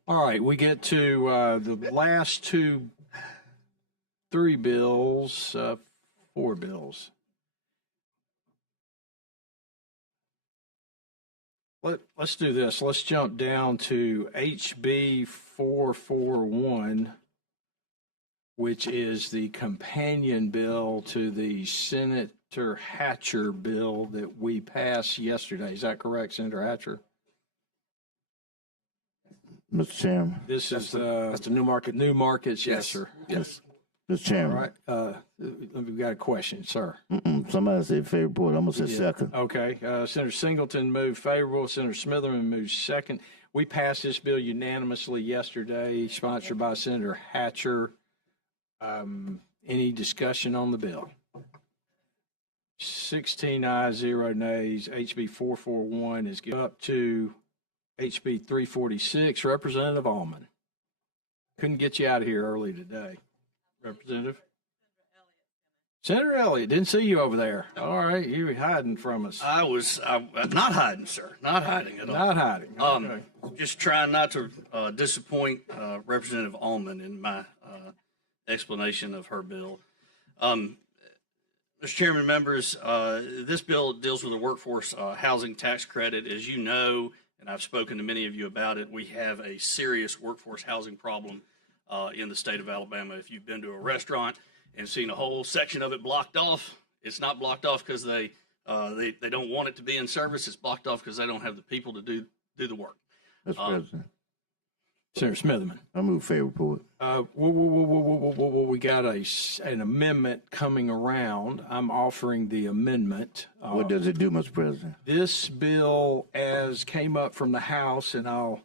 All right, we get to the last 3 bills, 4 bills. Let's do this. Let's jump down to HB 441, which is the companion bill to the Senator Hatcher bill that we passed yesterday. Is that correct, Senator Hatcher? Mr. Chairman. This is That's the new market. New markets, yes, sir. Yes. Mr. All Chairman. right. We've got a question, sir. Somebody said favorable report. I'm going to say second. Okay. Senator Singleton moved favorable. Senator Smitherman moved second. We passed this bill unanimously yesterday, sponsored by Senator Hatcher. Any discussion on the bill? 16 ayes, 0 nays. HB 441 is given up to HB 346. Representative Allman. Couldn't get you out of here early today. Representative? Senator Elliott, didn't see you over there. All right, you were hiding from us. I was not hiding, sir. Not hiding at all. Not hiding. Okay. Just trying not to disappoint Representative Allman in my explanation of her bill. Mr. Chairman, members, this bill deals with the workforce housing tax credit. As you know, and I've spoken to many of you about it, we have a serious workforce housing problem in the state of Alabama. If you've been to a restaurant and seen a whole section of it blocked off, it's not blocked off because they don't want it to be in service. It's blocked off because they don't have the people to do the work. Mr. President, Senator Smitherman. I move favor report. We got an amendment coming around. I'm offering the amendment. What does it do, Mr. President? This bill, as came up from the House, and I'll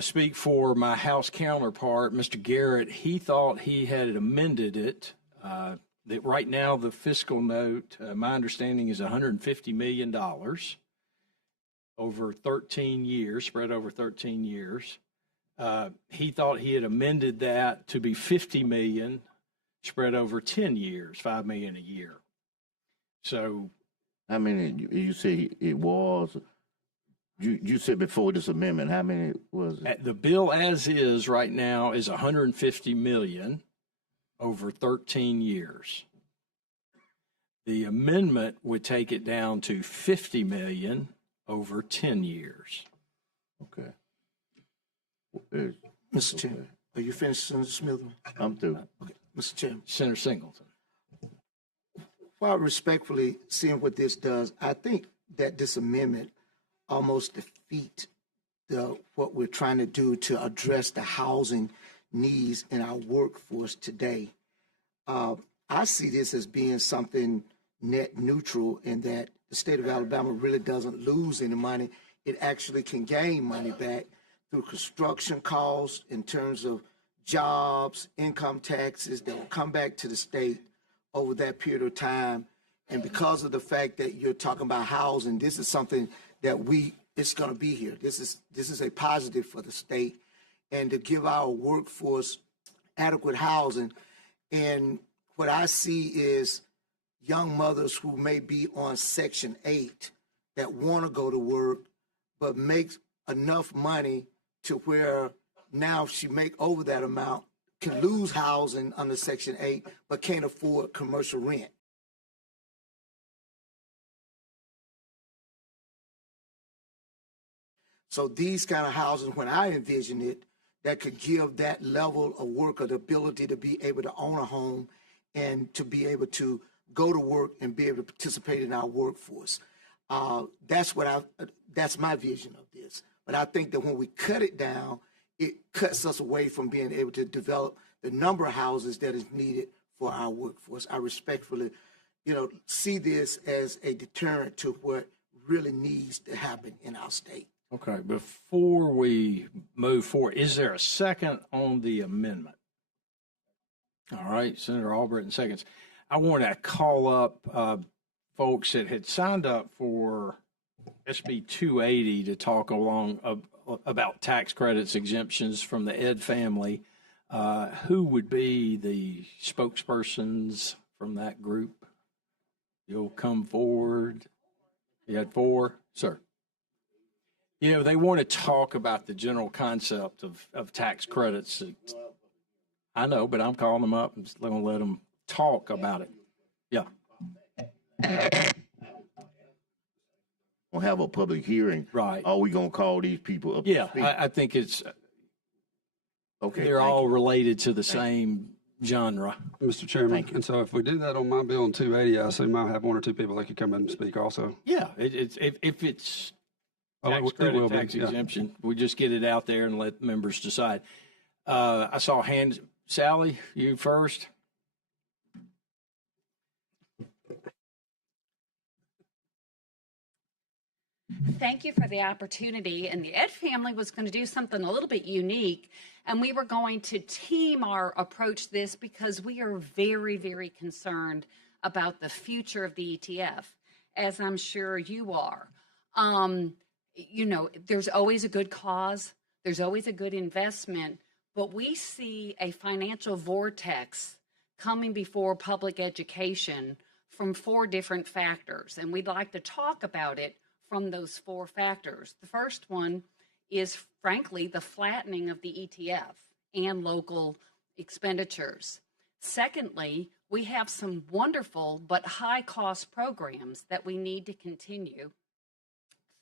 speak for my House counterpart, Mr. Garrett, he thought he had amended it. That right now the fiscal note, my understanding, is $150 million over 13 years, spread over 13 years. He thought he had amended that to be 50 million spread over 10 years, 5 million a year. So, How many, you say it was, you said before this amendment, how many was it? the bill as is right now is 150 million over 13 years. The amendment would take it down to 50 million over 10 years. Okay. Mr. Chairman, are you finished, Senator Smith? I'm through. Okay, Mr. Chairman. Senator Singleton. While respectfully seeing what this does, I think that this amendment almost defeats what we're trying to do to address the housing needs in our workforce today. I see this as being something net neutral in that the state of Alabama really doesn't lose any money. It actually can gain money back through construction costs in terms of jobs, income taxes that will come back to the state over that period of time. And because of the fact that you're talking about housing, this is something that it's going to be here. This is a positive for the state, and to give our workforce adequate housing. And what I see is young mothers who may be on Section 8 that want to go to work, but make enough money to where now if she make over that amount, can lose housing under Section 8, but can't afford commercial rent. So these kind of houses, when I envision it, that could give that level of worker the ability to be able to own a home and to be able to go to work and be able to participate in our workforce. That's my vision of this. But I think that when we cut it down, it cuts us away from being able to develop the number of houses that is needed for our workforce. I respectfully, see this as a deterrent to what really needs to happen in our state. Okay, before we move forward, is there a second on the amendment? All right, Senator Albritton seconds. I want to call up folks that had signed up for SB 280 to talk about tax credits exemptions from the Ed family. Who would be the spokespersons from that group? You'll come forward. You had 4, sir. They want to talk about the general concept of tax credits. I know, but I'm calling them up and just going to let them talk about it. Yeah. We'll have a public hearing. Right. Are we going to call these people up? Yeah, I think it's okay. They're all related to the same genre. Mr. Chairman, and so if we do that on my bill in 280, I assume I'll have 1 or 2 people that could come in and speak also. Yeah, if it's tax credit, tax exemption, we just get it out there and let members decide. I saw hands. Sally, you first. Thank you for the opportunity. And the Ed family was going to do something a little bit unique. And we were going to team our approach to this because we are very, very concerned about the future of the ETF, as I'm sure you are. There's always a good cause. There's always a good investment. But we see a financial vortex coming before public education from 4 different factors, and we'd like to talk about it from those 4 factors. The first one is, frankly, the flattening of the ETF and local expenditures. Secondly, we have some wonderful but high-cost programs that we need to continue.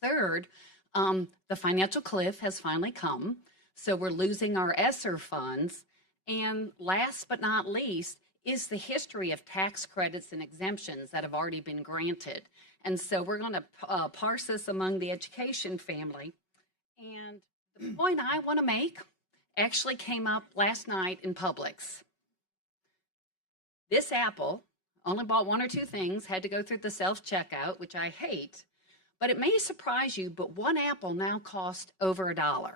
Third, the financial cliff has finally come, so we're losing our ESSER funds. And last but not least is the history of tax credits and exemptions that have already been granted. And so we're going to parse this among the education family. And the point I want to make actually came up last night in Publix. This apple only bought 1 or 2 things, had to go through the self-checkout, which I hate. But it may surprise you, but 1 apple now costs over $1.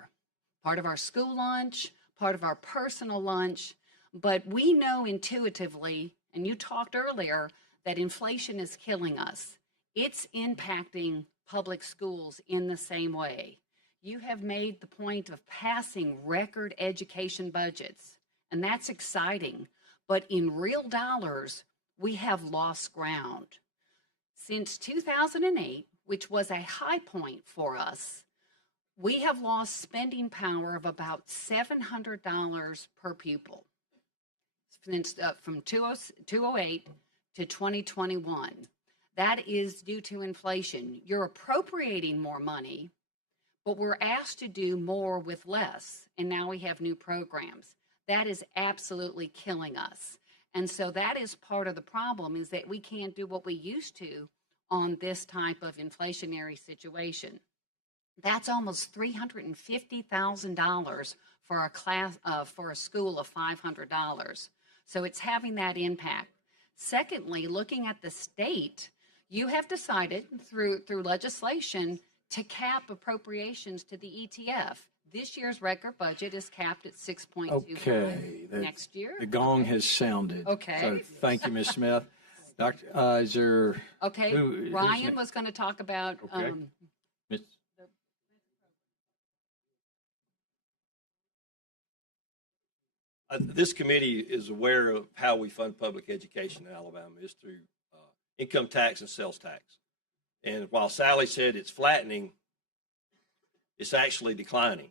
Part of our school lunch, part of our personal lunch. But we know intuitively, and you talked earlier, that inflation is killing us. It's impacting public schools in the same way. You have made the point of passing record education budgets, and that's exciting. But in real dollars, we have lost ground. Since 2008, which was a high point for us, we have lost spending power of about $700 per pupil since, from 2008 to 2021. That is due to inflation. You're appropriating more money, but we're asked to do more with less, and now we have new programs. That is absolutely killing us. And so that is part of the problem, is that we can't do what we used to on this type of inflationary situation. That's almost $350,000 for a class, for a school of $500. So it's having that impact. Secondly, looking at the state, you have decided through legislation to cap appropriations to the ETF. This year's record budget is capped at 6.2 Okay. next year. The gong has sounded. Okay. So thank you, Ms. Smith. Doctor, is there? Okay. Ryan was going to talk about. Okay. This committee is aware of how we fund public education in Alabama is through income tax and sales tax. And while Sally said it's flattening, it's actually declining.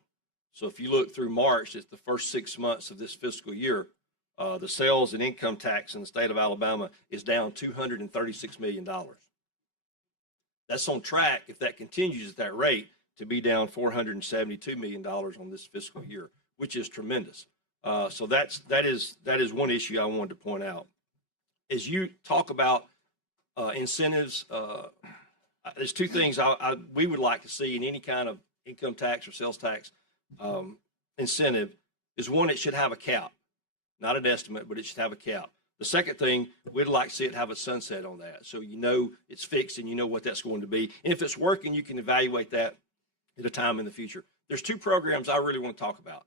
So if you look through March, it's the first 6 months of this fiscal year, the sales and income tax in the state of Alabama is down $236 million. That's on track, if that continues at that rate, to be down $472 million on this fiscal year, which is tremendous. So that is one issue I wanted to point out. As you talk about incentives, there's 2 things we would like to see in any kind of income tax or sales tax incentive. Is one, it should have a cap, not an estimate, but it should have a cap. The second thing, we'd like to see it have a sunset on that, so you know it's fixed and you know what that's going to be. And if it's working, you can evaluate that at a time in the future. There's 2 programs I really want to talk about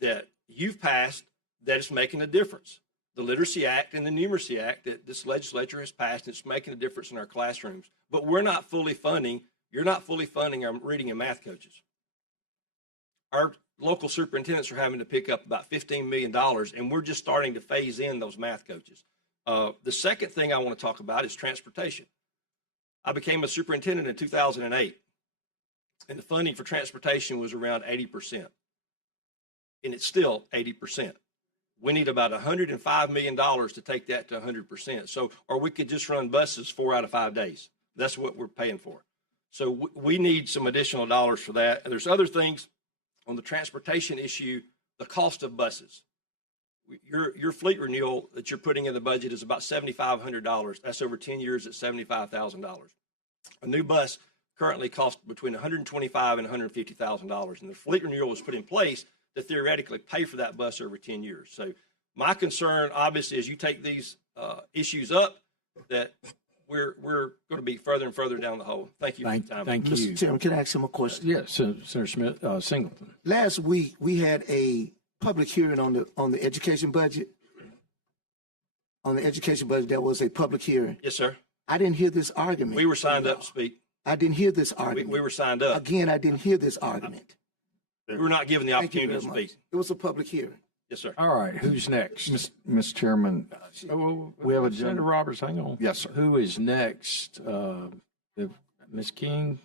that you've passed that is making a difference. The Literacy Act and the Numeracy Act that this legislature has passed, it's making a difference in our classrooms. But you're not fully funding our reading and math coaches. Our local superintendents are having to pick up about $15 million, and we're just starting to phase in those math coaches. The second thing I want to talk about is transportation. I became a superintendent in 2008, and the funding for transportation was around 80%. And it's still 80%. We need about $105 million to take that to 100%. So, or we could just run buses 4 out of 5 days. That's what we're paying for. So we need some additional dollars for that. And there's other things on the transportation issue, the cost of buses. Your fleet renewal that you're putting in the budget is about $7,500. That's over 10 years at $75,000. A new bus currently costs between $125,000 and $150,000. And the fleet renewal was put in place to theoretically pay for that bus over 10 years. So my concern, obviously, as you take these issues up, that we're going to be further and further down the hole. Thank you for your time. Thank you. Mr. Chairman, can I ask him a question? Yes, Senator Smith, Singleton. Last week, we had a public hearing on the education budget. On the education budget, there was a public hearing. Yes, sir. I didn't hear this argument. We were signed up to speak. I didn't hear this argument. We were signed up. Again, I didn't hear this argument. We were not given the opportunity to speak. It was a public hearing. Yes, sir. All right, who's next? Mr. Chairman, we have a Senator gentleman. Roberts, hang on. Yes, sir. Who is next? Ms. King?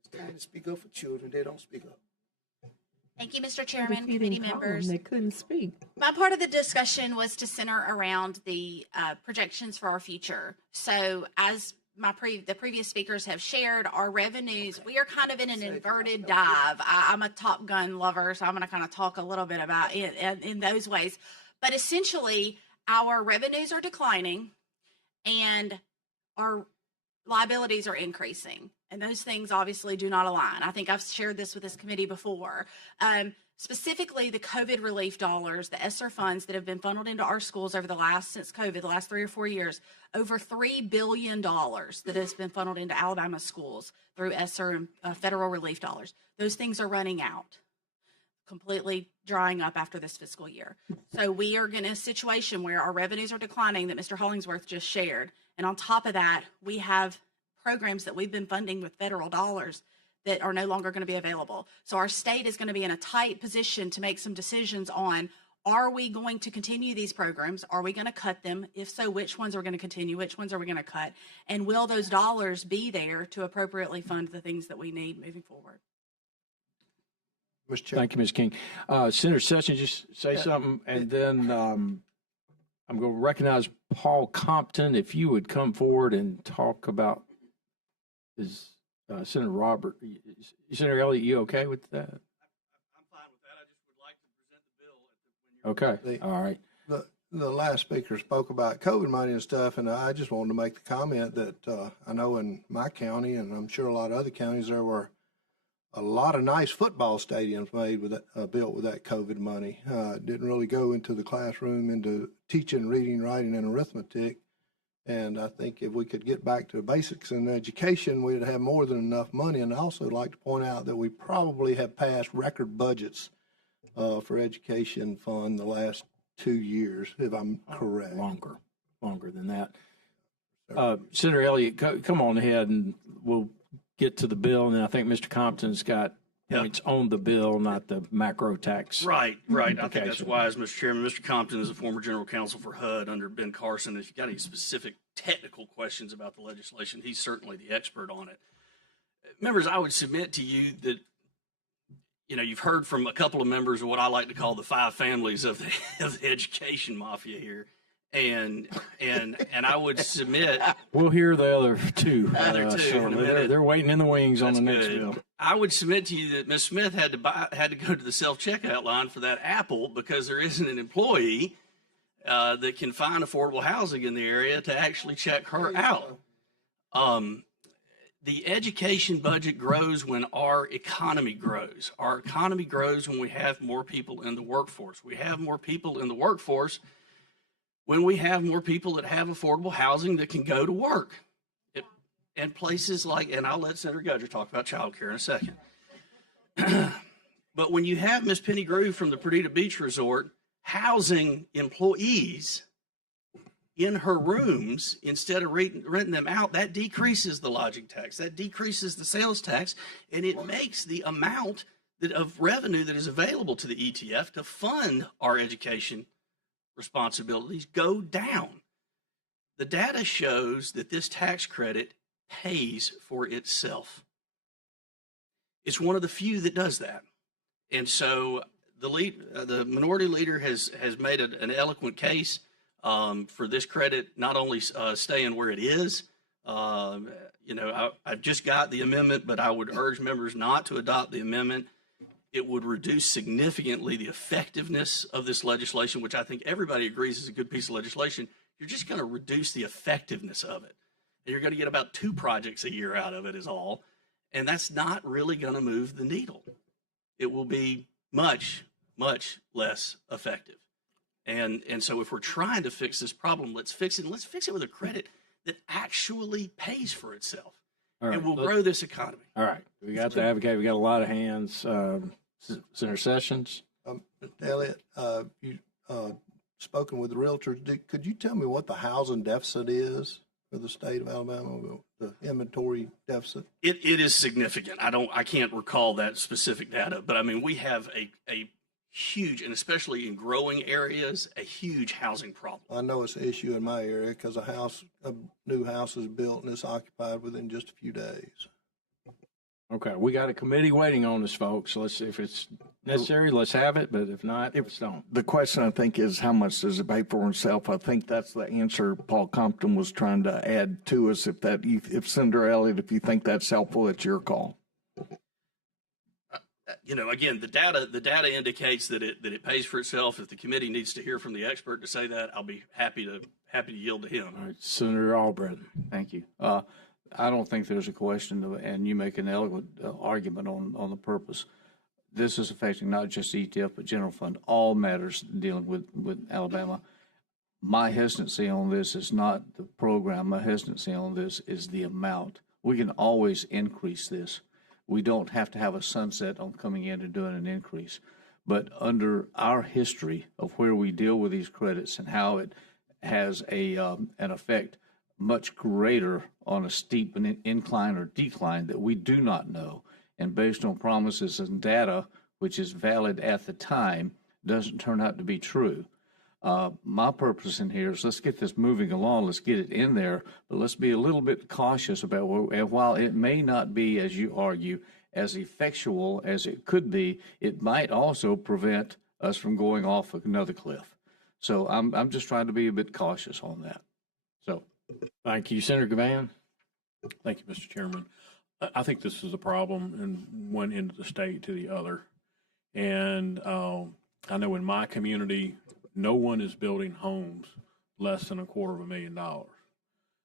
It's time to speak up for children. They don't speak up. Thank you, Mr. Chairman, If he committee didn't call members. them, they couldn't speak. My part of the discussion was to center around the projections for our future. So as the previous speakers have shared, our revenues, we are kind of in an inverted dive. I'm a Top Gun lover, so I'm going to kind of talk a little bit about it in those ways. But essentially, our revenues are declining and our liabilities are increasing. And those things obviously do not align. I think I've shared this with this committee before. Specifically, the COVID relief dollars, the ESSER funds that have been funneled into our schools since COVID, the last 3 or 4 years, over $3 billion that has been funneled into Alabama schools through ESSER and federal relief dollars. Those things are running out, completely drying up after this fiscal year. So we are in a situation where our revenues are declining that Mr. Hollingsworth just shared. And on top of that, we have programs that we've been funding with federal dollars that are no longer going to be available. So our state is going to be in a tight position to make some decisions on, are we going to continue these programs? Are we going to cut them? If so, which ones are we going to continue? Which ones are we going to cut? And will those dollars be there to appropriately fund the things that we need moving forward? Thank you, Ms. King. Senator Sessions, just say something, and then I'm going to recognize Paul Compton. If you would come forward and talk about his Senator Robert. Senator Elliott, you okay with that? I'm fine with that. I just would like to present the bill Okay. All right. The last speaker spoke about COVID money and stuff, and I just wanted to make the comment that I know in my county, and I'm sure a lot of other counties, there were a lot of nice football stadiums made with that, built with that COVID money. It didn't really go into the classroom, into teaching, reading, writing, and arithmetic. And I think if we could get back to the basics in education, we'd have more than enough money. And I also like to point out that we probably have passed record budgets for education fund the last 2 years, if I'm correct. Longer than that. Senator Elliott, come on ahead and we'll get to the bill. And I think Mr. Compton's got points on the bill, not the macro tax. Right. I think that's wise, Mr. Chairman. Mr. Compton is a former general counsel for HUD under Ben Carson. If you've got any specific technical questions about the legislation, he's certainly the expert on it. Members, I would submit to you that, you've heard from a couple of members of what I like to call the five families of the education mafia here. And I would submit. We'll hear the other two. In a minute. They're waiting in the wings on the next bill. I would submit to you that Ms. Smith had to go to the self-checkout line for that apple because there isn't an employee that can find affordable housing in the area to actually check her out. The education budget grows when our economy grows. Our economy grows when we have more people in the workforce. We have more people in the workforce when we have more people that have affordable housing that can go to work. And places like, and I'll let Senator Gudger talk about child care in a second. But when you have Miss Penny Groove from the Perdita Beach Resort housing employees in her rooms instead of renting them out, that decreases the lodging tax, that decreases the sales tax, and it makes the amount of revenue that is available to the ETF to fund our education responsibilities go down. The data shows that this tax credit pays for itself. It's one of the few that does that. And so the minority leader has made an eloquent case for this credit not only staying where it is. I've just got the amendment, but I would urge members not to adopt the amendment. It would reduce significantly the effectiveness of this legislation, which I think everybody agrees is a good piece of legislation. You're just going to reduce the effectiveness of it. And you're going to get about 2 projects a year out of it is all. And that's not really going to move the needle. It will be much, much less effective. And so if we're trying to fix this problem, let's fix it. And let's fix it with a credit that actually pays for itself. Right. And will grow this economy. All right. We got the advocate. We got a lot of hands. Senator Sessions. Elliott, you spoken with the realtors. Could you tell me what the housing deficit is for the state of Alabama, the inventory deficit? It is significant. I can't recall that specific data, but I mean, we have a huge, and especially in growing areas, a huge housing problem. I know it's an issue in my area because a new house is built and it's occupied within just a few days. Okay, we got a committee waiting on us, folks. If it's necessary, let's have it, but if not, let's don't. The question, I think, is how much does it pay for itself? I think that's the answer Paul Compton was trying to add to us. If Senator Elliott, if you think that's helpful, it's your call. Again, the data indicates that it pays for itself. If the committee needs to hear from the expert to say that, I'll be happy to yield to him. All right, Senator Albritton. Thank you. I don't think there's a question, and you make an eloquent argument on the purpose. This is affecting not just ETF, but general fund, all matters dealing with Alabama. My hesitancy on this is not the program. My hesitancy on this is the amount. We can always increase this. We don't have to have a sunset on coming in and doing an increase. But under our history of where we deal with these credits and how it has an effect much greater on a steep incline or decline that we do not know, and based on promises and data, which is valid at the time, doesn't turn out to be true. My purpose in here is let's get this moving along, let's get it in there, but let's be a little bit cautious about while it may not be, as you argue, as effectual as it could be, it might also prevent us from going off another cliff. So I'm just trying to be a bit cautious on that. So. Thank you. Senator Gavan. Thank you, Mr. Chairman. I think this is a problem in one end of the state to the other. And I know in my community, no one is building homes less than $250,000.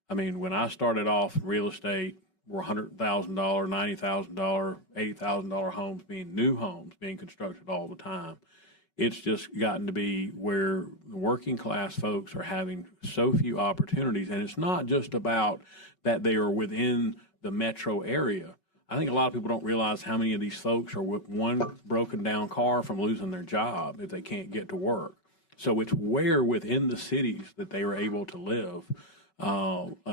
I mean, when I started off in real estate, were $100,000, $90,000, $80,000 homes new homes being constructed all the time. It's just gotten to be where working class folks are having so few opportunities. And it's not just about that they are within the metro area. I think a lot of people don't realize how many of these folks are with one broken down car from losing their job if they can't get to work. So it's where within the cities that they are able to live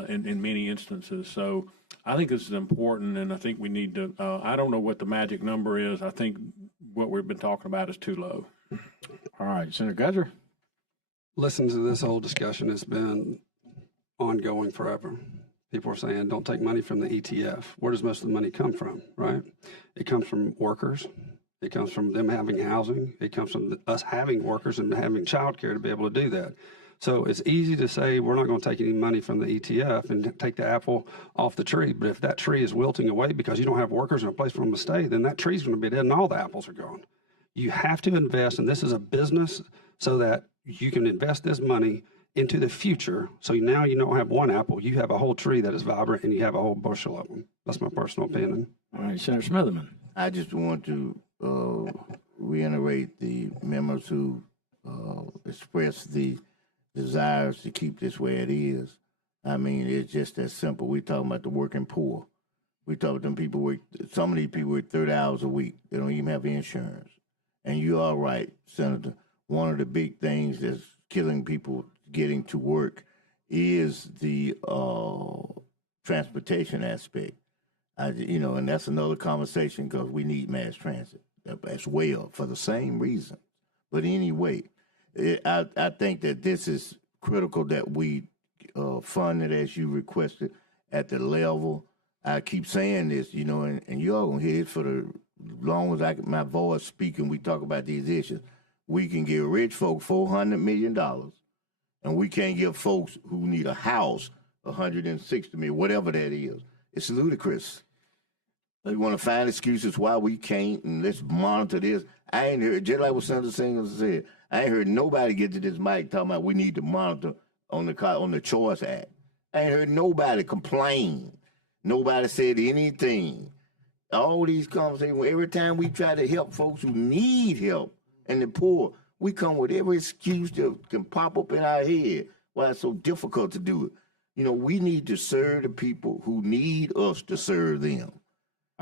in many instances. So I think this is important, and I think we need to, I don't know what the magic number is. I think what we've been talking about is too low. All right, Senator Gudger. Listen to this whole discussion. It's been ongoing forever. People are saying, don't take money from the ETF. Where does most of the money come from, right? It comes from workers. It comes from them having housing. It comes from us having workers and having childcare to be able to do that. So it's easy to say we're not going to take any money from the ETF and take the apple off the tree. But if that tree is wilting away because you don't have workers and a place for them to stay, then that tree's going to be dead and all the apples are gone. You have to invest, and this is a business, so that you can invest this money into the future. So now you don't have one apple, you have a whole tree that is vibrant and you have a whole bushel of them. That's my personal opinion. All right, Senator Smitherman. I just want to reiterate the members who expressed the desires to keep this where it is. I mean, it's just that simple. We're talking about the working poor. We talk about them people work, some of these people work 30 hours a week. They don't even have insurance. And you are right, Senator. One of the big things that's killing people getting to work is the transportation aspect. And that's another conversation because we need mass transit as well for the same reason. But anyway, I think that this is critical that we fund it as you requested at the level. I keep saying this, and y'all gonna hear it for the long as my voice speaking, we talk about these issues. We can give rich folk $400 million, and we can't give folks who need a house $160 million, whatever that is. It's ludicrous. They want to find excuses why we can't, and let's monitor this. I ain't heard, just like what Senator Singleton said, I ain't heard nobody get to this mic talking about we need to monitor on the Choice Act. I ain't heard nobody complain. Nobody said anything. All these conversations, every time we try to help folks who need help and the poor, we come with every excuse that can pop up in our head why it's so difficult to do it. We need to serve the people who need us to serve them.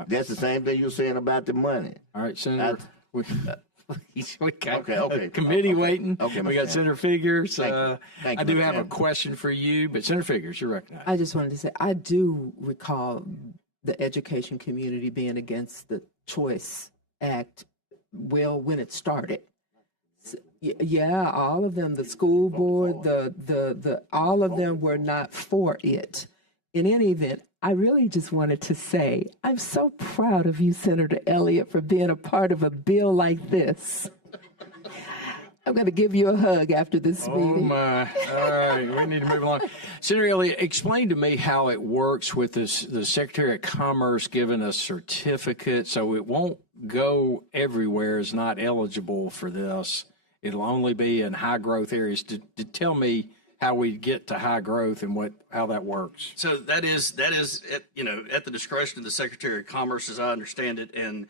That's the same thing you're saying about the money. All right, Senator. We got okay. committee waiting. Okay, we got Senator Figures. Thank you, I do have a Chairman. question for you, but Senator Figures, you're recognized. I just wanted to say, I do recall the education community being against the Choice Act, when it started. Yeah, all of them, the school board, all of them were not for it. In any event, I really just wanted to say, I'm so proud of you, Senator Elliott, for being a part of a bill like this. I'm going to give you a hug after this meeting. Oh, my. All right, we need to move along. Senator Elliott, explain to me how it works with the Secretary of Commerce giving a certificate so it won't go everywhere is not eligible for this. It'll only be in high-growth areas. To tell me how we get to high growth and how that works. So that is at the discretion of the Secretary of Commerce, as I understand it. And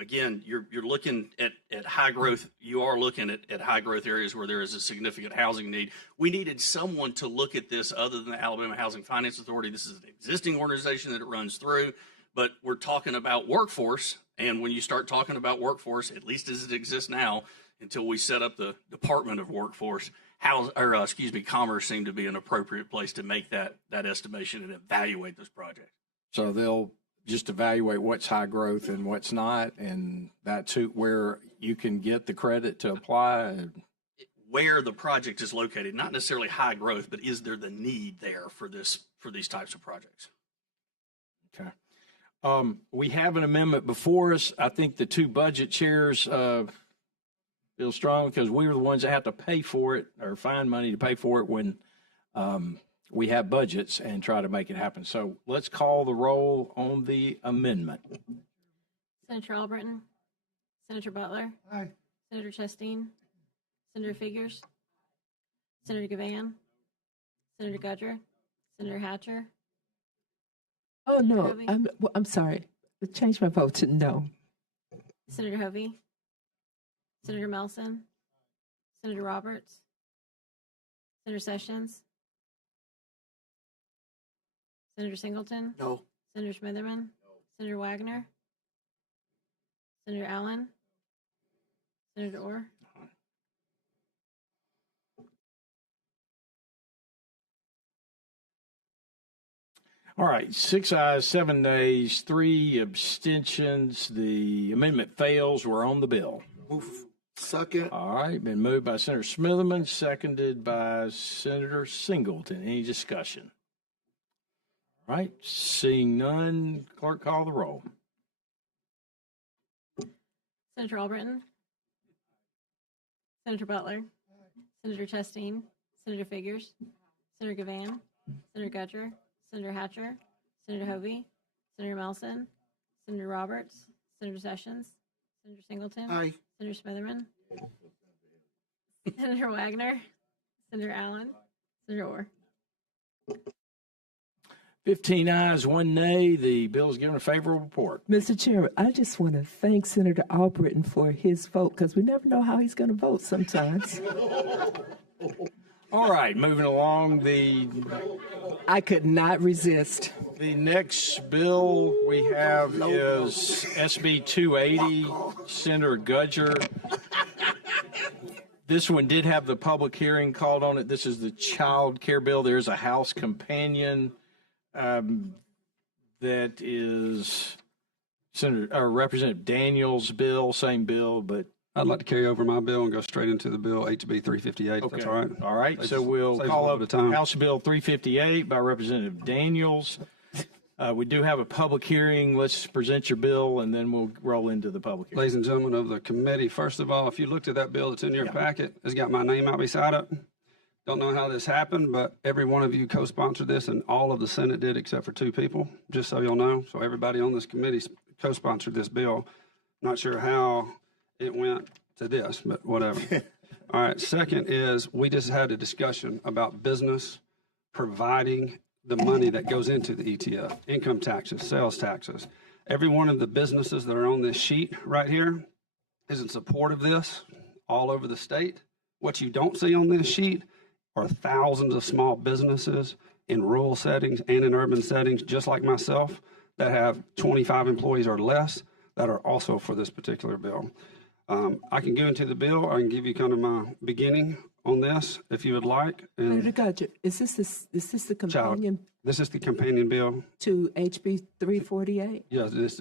again, you're looking at high growth. You are looking at high growth areas where there is a significant housing need. We needed someone to look at this other than the Alabama Housing Finance Authority. This is an existing organization that it runs through, but we're talking about workforce. And when you start talking about workforce, at least as it exists now, until we set up the Department of Workforce, Commerce seemed to be an appropriate place to make that estimation and evaluate those projects. So they'll just evaluate what's high growth and what's not, and that's where you can get the credit to apply. Where the project is located, not necessarily high growth, but is there the need there for these types of projects? Okay. We have an amendment before us. I think the two budget chairs feel strong because we were the ones that have to pay for it or find money to pay for it when we have budgets and try to make it happen. So let's call the roll on the amendment. Senator Albritton, Senator Butler, Aye. Senator Chastain, Senator Figures, Senator Gavan, Senator Gudger, Senator Hatcher. Oh, no, I'm sorry. Change my vote to no. Senator Hovey, Senator Melson, Senator Roberts, Senator Sessions, Senator Singleton, No. Senator Smitherman, Senator Wagner, Senator Allen, Senator Orr. All right, 6 ayes, 7 nays, 3 abstentions. The amendment fails. We're on the bill. Move. Second. All right, been moved by Senator Smitherman, seconded by Senator Singleton. Any discussion? All right, seeing none, clerk call the roll. Senator Albritton, Senator Butler, Senator Chastain, Senator Figures, Senator Gavan, Senator Gudger, Senator Hatcher, Senator Hovey, Senator Melson, Senator Roberts, Senator Sessions, Senator Singleton, Aye. Senator Smitherman, Senator Wagner, Senator Allen, Senator Orr. 15 ayes, 1 nay. The bill is given a favorable report. Mr. Chairman, I just want to thank Senator Albritton for his vote because we never know how he's going to vote sometimes. All right, moving along, I could not resist. The next bill we have is SB 280, Senator Gudger. This one did have the public hearing called on it. This is the child care bill. There's a House companion that is Representative Daniels' bill, same bill, but I'd like to carry over my bill and go straight into the bill, HB 358, if that's all right. All right, so we'll call up House Bill 358 by Representative Daniels. We do have a public hearing. Let's present your bill, and then we'll roll into the public hearing. Ladies and gentlemen of the committee, first of all, if you looked at that bill that's in your packet, it's got my name out beside it. Don't know how this happened, but every one of you co-sponsored this, and all of the Senate did except for 2 people, just so you'll know. So everybody on this committee co-sponsored this bill. Not sure how it went to this, but whatever. All right, second is we just had a discussion about business providing the money that goes into the ETF, income taxes, sales taxes. Every one of the businesses that are on this sheet right here is in support of this all over the state. What you don't see on this sheet are thousands of small businesses in rural settings and in urban settings, just like myself, that have 25 employees or less that are also for this particular bill. I can go into the bill. I can give you kind of my beginning on this if you would like. Senator Gudger, is this the companion This is the companion bill. to HB 348? Yeah, this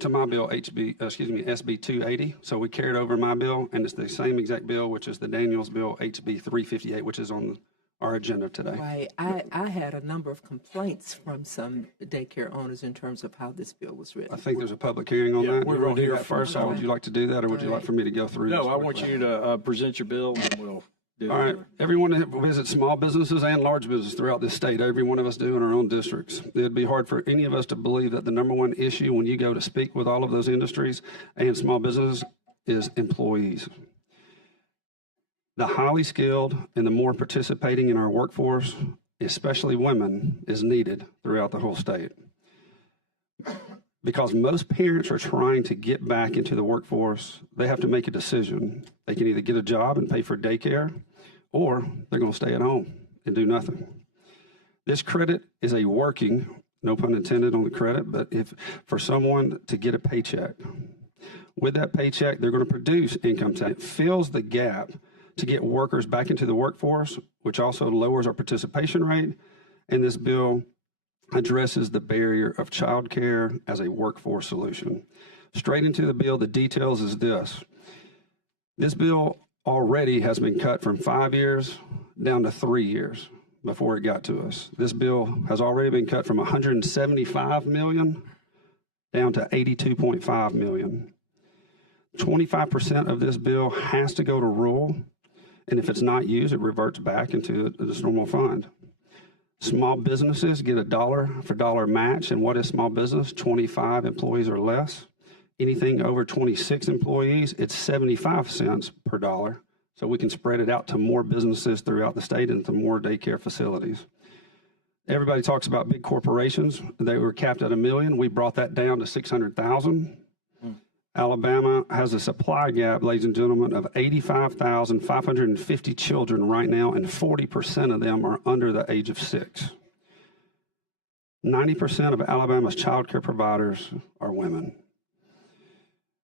to my bill, SB 280. So we carried over my bill, and it's the same exact bill, which is the Daniels bill, HB 358, which is on our agenda today. Right. I had a number of complaints from some daycare owners in terms of how this bill was written. I think there's a public hearing on that. we're We're going to gonna hear hear it first. from- Would you like to do that, or would you like for me to go through this? No, I want you to present your bill, and we'll do All right. it. Everyone that visits small businesses and large businesses throughout this state, every one of us do in our own districts. It'd be hard for any of us to believe that the number one issue when you go to speak with all of those industries and small businesses is employees. The highly skilled and the more participating in our workforce, especially women, is needed throughout the whole state. Because most parents are trying to get back into the workforce, they have to make a decision. They can either get a job and pay for daycare, or they're going to stay at home and do nothing. This credit is a working, no pun intended on the credit, but if for someone to get a paycheck. With that paycheck, they're going to produce income tax. It fills the gap to get workers back into the workforce, which also lowers our participation rate. And this bill addresses the barrier of childcare as a workforce solution. Straight into the bill, the details is this. This bill already has been cut from 5 years down to 3 years before it got to us. This bill has already been cut from 175 million down to 82.5 million. 25% of this bill has to go to rural, and if it's not used, it reverts back into this normal fund. Small businesses get a dollar for dollar match, and what is small business? 25 employees or less. Anything over 26 employees, it's 75 cents per dollar, so we can spread it out to more businesses throughout the state and to more daycare facilities. Everybody talks about big corporations. They were capped at $1 million. We brought that down to 600,000. Alabama has a supply gap, ladies and gentlemen, of 85,550 children right now, and 40% of them are under the age of 6. 90% of Alabama's child care providers are women.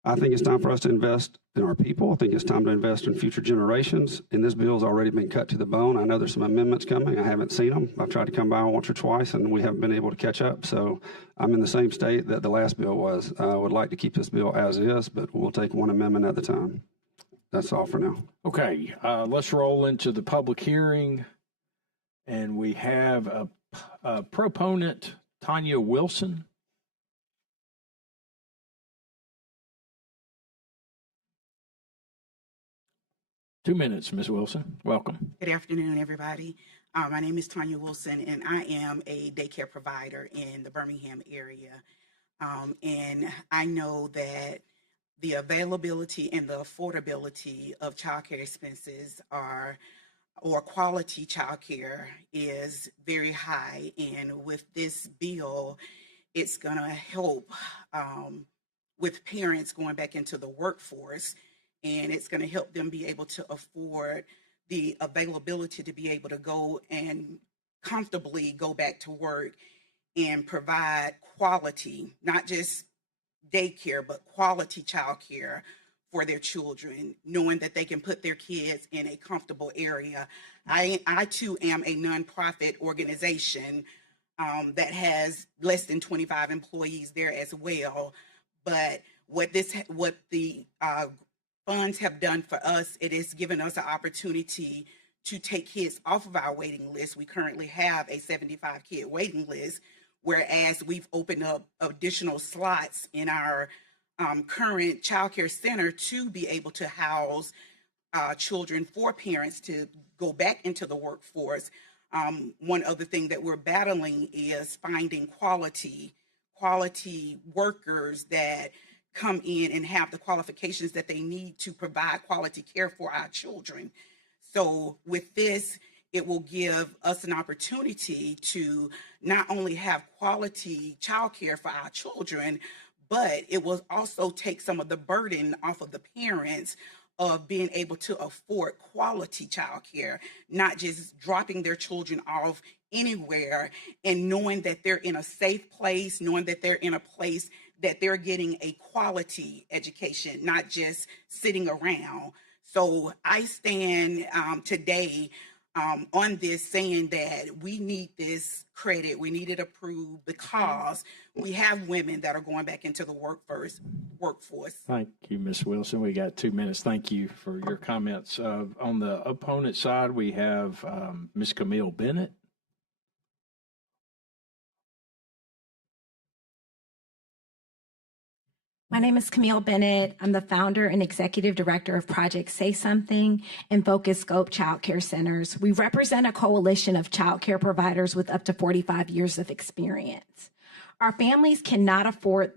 I think it's time for us to invest in our people. I think it's time to invest in future generations. And this bill has already been cut to the bone. I know there's some amendments coming. I haven't seen them. I've tried to come by once or twice, and we haven't been able to catch up. So I'm in the same state that the last bill was. I would like to keep this bill as is, but we'll take one amendment at a time. That's all for now. Okay, let's roll into the public hearing. And we have a proponent, Tanya Wilson. Two minutes, Ms. Wilson. Welcome. Good afternoon, everybody. My name is Tanya Wilson, and I am a daycare provider in the Birmingham area. And I know that the availability and the affordability of childcare expenses or quality childcare is very high. And with this bill, it's going to help with parents going back into the workforce, and it's going to help them be able to afford the availability to be able to go and comfortably go back to work and provide quality, not just daycare, but quality childcare for their children, knowing that they can put their kids in a comfortable area. I too am a nonprofit organization that has less than 25 employees there as well. But what the funds have done for us, it has given us an opportunity to take kids off of our waiting list. We currently have a 75 kid waiting list, whereas we've opened up additional slots in our current childcare center to be able to house children for parents to go back into the workforce. One other thing that we're battling is finding quality workers that come in and have the qualifications that they need to provide quality care for our children. So with this, it will give us an opportunity to not only have quality childcare for our children, but it will also take some of the burden off of the parents of being able to afford quality childcare, not just dropping their children off anywhere, and knowing that they're in a safe place, knowing that they're in a place that they're getting a quality education, not just sitting around. So I stand today on this saying that we need this credit, we need it approved because we have women that are going back into the workforce. Thank you, Ms. Wilson. We got 2 minutes. Thank you for your comments. On the opponent side, we have Ms. Camille Bennett. My name is Camille Bennett. I'm the founder and executive director of Project Say Something and Focus Scope Child Care Centers. We represent a coalition of child care providers with up to 45 years of experience. Our families cannot afford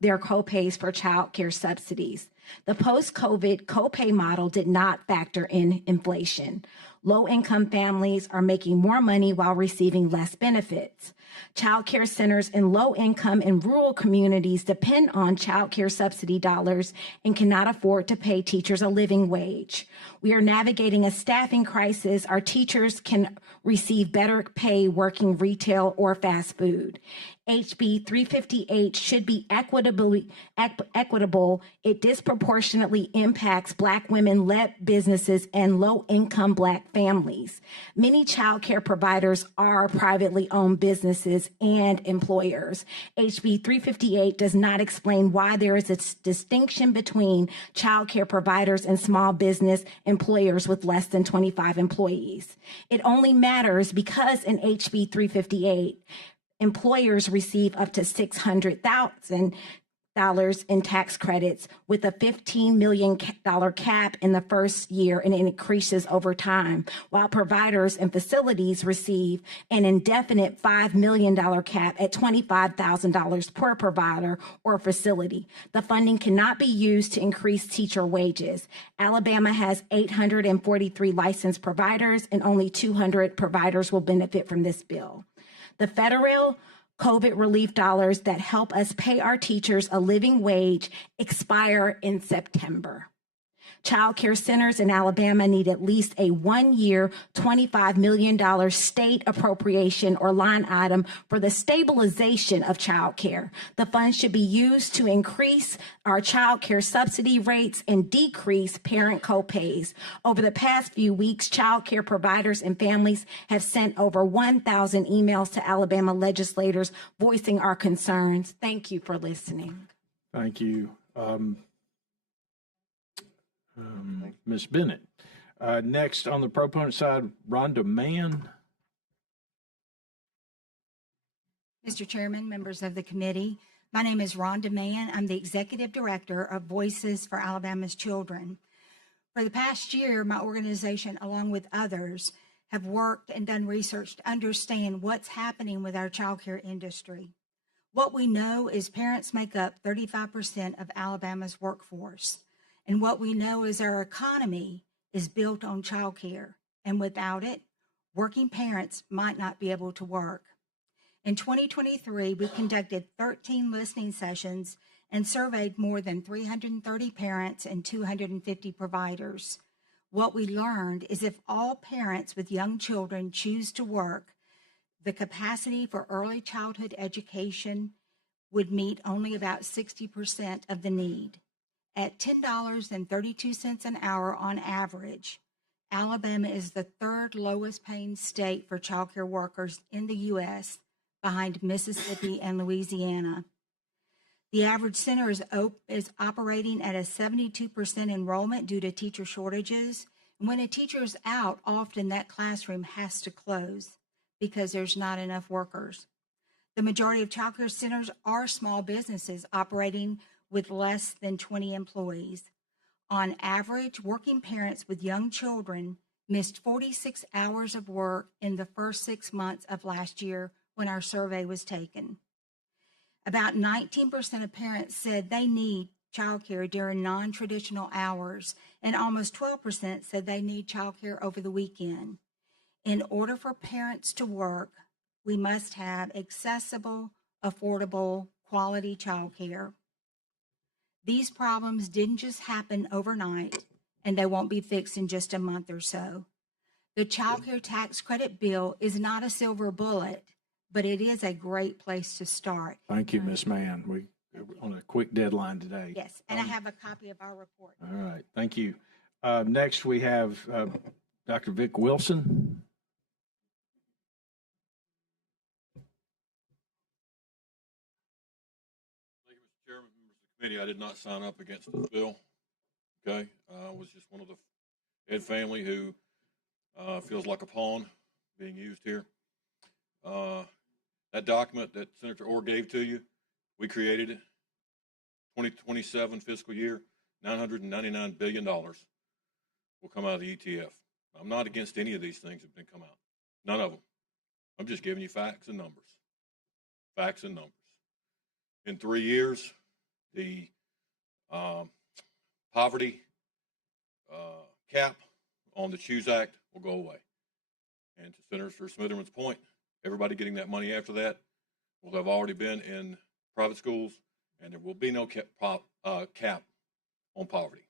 their copays for child care subsidies. The post-COVID copay model did not factor in inflation. Low-income families are making more money while receiving less benefits. Child care centers in low-income and rural communities depend on child care subsidy dollars and cannot afford to pay teachers a living wage. We are navigating a staffing crisis. Our teachers can receive better pay working retail or fast food. HB 358 should be equitable. It disproportionately impacts Black women-led businesses and low-income Black families. Many child care providers are privately owned businesses and employers. HB 358 does not explain why there is a distinction between child care providers and small business employers with less than 25 employees. It only matters because in HB 358, employers receive up to $600,000 in tax credits with a $15 million cap in the first year, and it increases over time, while providers and facilities receive an indefinite $5 million cap at $25,000 per provider or facility. The funding cannot be used to increase teacher wages. Alabama has 843 licensed providers, and only 200 providers will benefit from this bill. The federal COVID relief dollars that help us pay our teachers a living wage expire in September. Child care centers in Alabama need at least a 1-year, $25 million state appropriation or line item for the stabilization of child care. The funds should be used to increase our child care subsidy rates and decrease parent copays. Over the past few weeks, child care providers and families have sent over 1,000 emails to Alabama legislators voicing our concerns. Thank you for listening. Thank you. Ms. Bennett. Next on the proponent side, Rhonda Mann. Mr. Chairman, members of the committee, my name is Rhonda Mann. I'm the Executive Director of Voices for Alabama's Children. For the past year, my organization, along with others, have worked and done research to understand what's happening with our child care industry. What we know is parents make up 35% of Alabama's workforce. And what we know is our economy is built on child care. And without it, working parents might not be able to work. In 2023, we conducted 13 listening sessions and surveyed more than 330 parents and 250 providers. What we learned is if all parents with young children choose to work, the capacity for early childhood education would meet only about 60% of the need. At $10.32 an hour on average, Alabama is the third lowest paying state for child care workers in the U.S., behind Mississippi and Louisiana. The average center is operating at a 72% enrollment due to teacher shortages. And when a teacher is out, often that classroom has to close because there's not enough workers. The majority of child care centers are small businesses operating with less than 20 employees. On average, working parents with young children missed 46 hours of work in the first 6 months of last year when our survey was taken. About 19% of parents said they need childcare during non-traditional hours, and almost 12% said they need childcare over the weekend. In order for parents to work, we must have accessible, affordable, quality childcare. These problems didn't just happen overnight, and they won't be fixed in just a month or so. The child care tax credit bill is not a silver bullet, but it is a great place to start. Thank you, Ms. Mann. We're on a quick deadline today. Yes, and I have a copy of our report. All right, thank you. Next, we have Dr. Vic Wilson. Thank you, Mr. Chairman, members of the committee. I did not sign up against this bill. Okay, I was just one of the Ed family who feels like a pawn being used here. That document that Senator Orr gave to you, we created it. 2027 fiscal year, $999 billion will come out of the ETF. I'm not against any of these things that have been come out. None of them. I'm just giving you facts and numbers. Facts and numbers. In 3 years, the poverty cap on the Choose Act will go away. And to Senator Smitherman's point, everybody getting that money after that will have already been in private schools, and there will be no cap on poverty.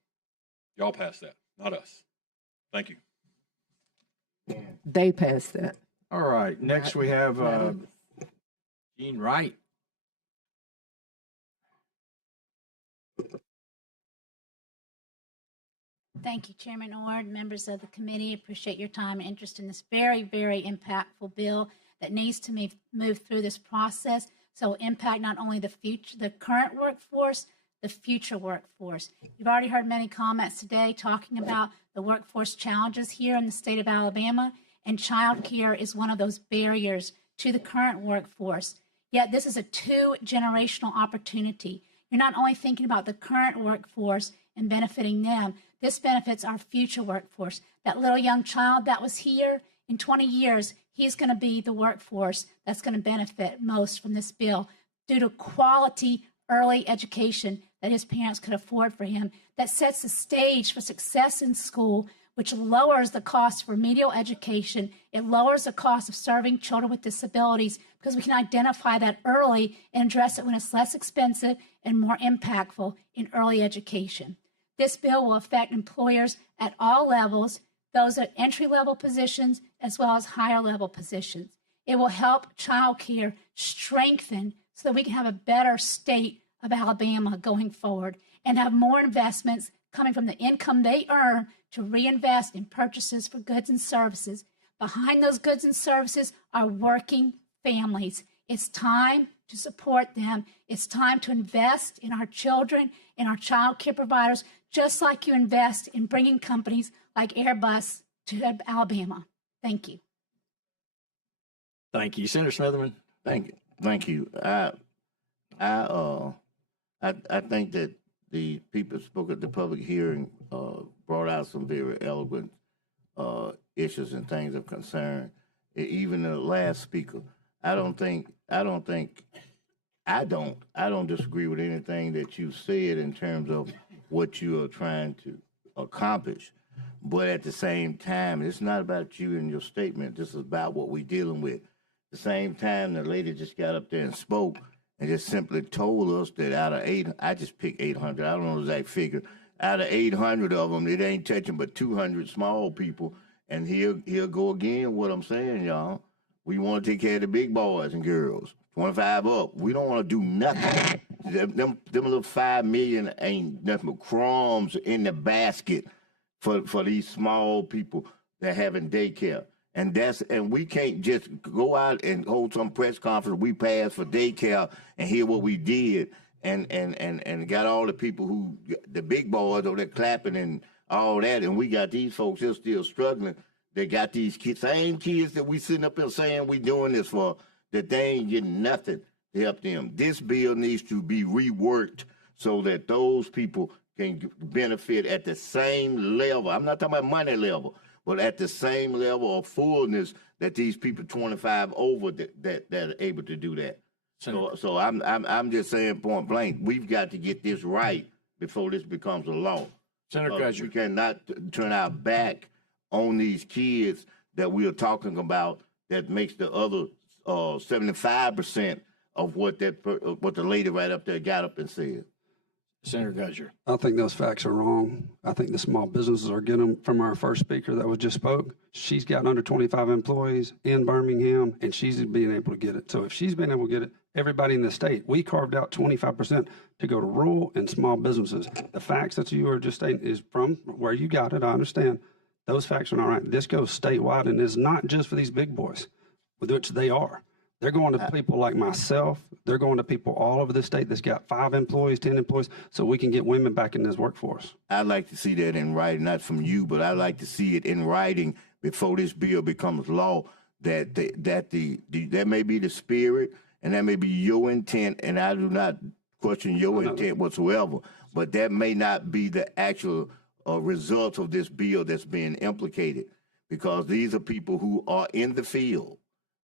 Y'all passed that, not us. Thank you. They passed that. All right. Next, we have Gene Wright. Thank you, Chairman Ord, members of the committee. Appreciate your time and interest in this very, very impactful bill that needs to move through this process. So impact not only the future, the current workforce, the future workforce. You've already heard many comments today talking about the workforce challenges here in the state of Alabama, and childcare is one of those barriers to the current workforce. Yet this is a two-generational opportunity. You're not only thinking about the current workforce and benefiting them, this benefits our future workforce. That little young child that was here, in 20 years, he's going to be the workforce that's going to benefit most from this bill due to quality early education that his parents could afford for him, that sets the stage for success in school, which lowers the cost for remedial education. It lowers the cost of serving children with disabilities because we can identify that early and address it when it's less expensive and more impactful in early education. This bill will affect employers at all levels, those at entry-level positions as well as higher-level positions. It will help child care strengthen so that we can have a better state of Alabama going forward and have more investments coming from the income they earn to reinvest in purchases for goods and services. Behind those goods and services are working families. It's time to support them. It's time to invest in our children, in our child care providers, just like you invest in bringing companies like Airbus to Alabama. Thank you. Thank you. Senator Smitherman. Thank you. Thank you. I think that the people who spoke at the public hearing brought out some very eloquent issues and things of concern. Even the last speaker, I don't disagree with anything that you said in terms of what you are trying to accomplish. But at the same time, it's not about you and your statement. This is about what we're dealing with. At the same time, the lady just got up there and spoke and just simply told us that out of 800, I just picked 800. I don't know the exact figure. Out of 800 of them, it ain't touching but 200 small people. And he'll go again what I'm saying, y'all. We want to take care of the big boys and girls, 25 up. We don't want to do nothing. Them little 5 million ain't nothing but crumbs in the basket for these small people that having daycare. And we can't just go out and hold some press conference. We passed for daycare and hear what we did and got all the people who, the big boys over there clapping and all that. And we got these folks here still struggling. They got these kids, same kids that we sitting up here saying we doing this for, that they ain't getting nothing to help them. This bill needs to be reworked so that those people can benefit at the same level. I'm not talking about money level, but at the same level of fullness that these people 25 over that are able to do that. So I'm just saying point blank, we've got to get this right before this becomes a law. Senator Gudger. We cannot turn our back on these kids that we are talking about that makes the other 75% of what the lady right up there got up and said. Senator Gudger. I think those facts are wrong. I think the small businesses are getting them from our first speaker that was just spoke. She's got under 25 employees in Birmingham, and she's being able to get it. So if she's been able to get it, everybody in the state, we carved out 25% to go to rural and small businesses. The facts that you were just stating is from where you got it. I understand. Those facts are not right. This goes statewide, and it's not just for these big boys, which they are. They're going to people like myself. They're going to people all over the state that's got 5 employees, 10 employees, so we can get women back in this workforce. I'd like to see that in writing, not from you, but I'd like to see it in writing before this bill becomes law, that that may be the spirit and that may be your intent, and I do not question your intent whatsoever, but that may not be the actual result of this bill that's being implicated, because these are people who are in the field.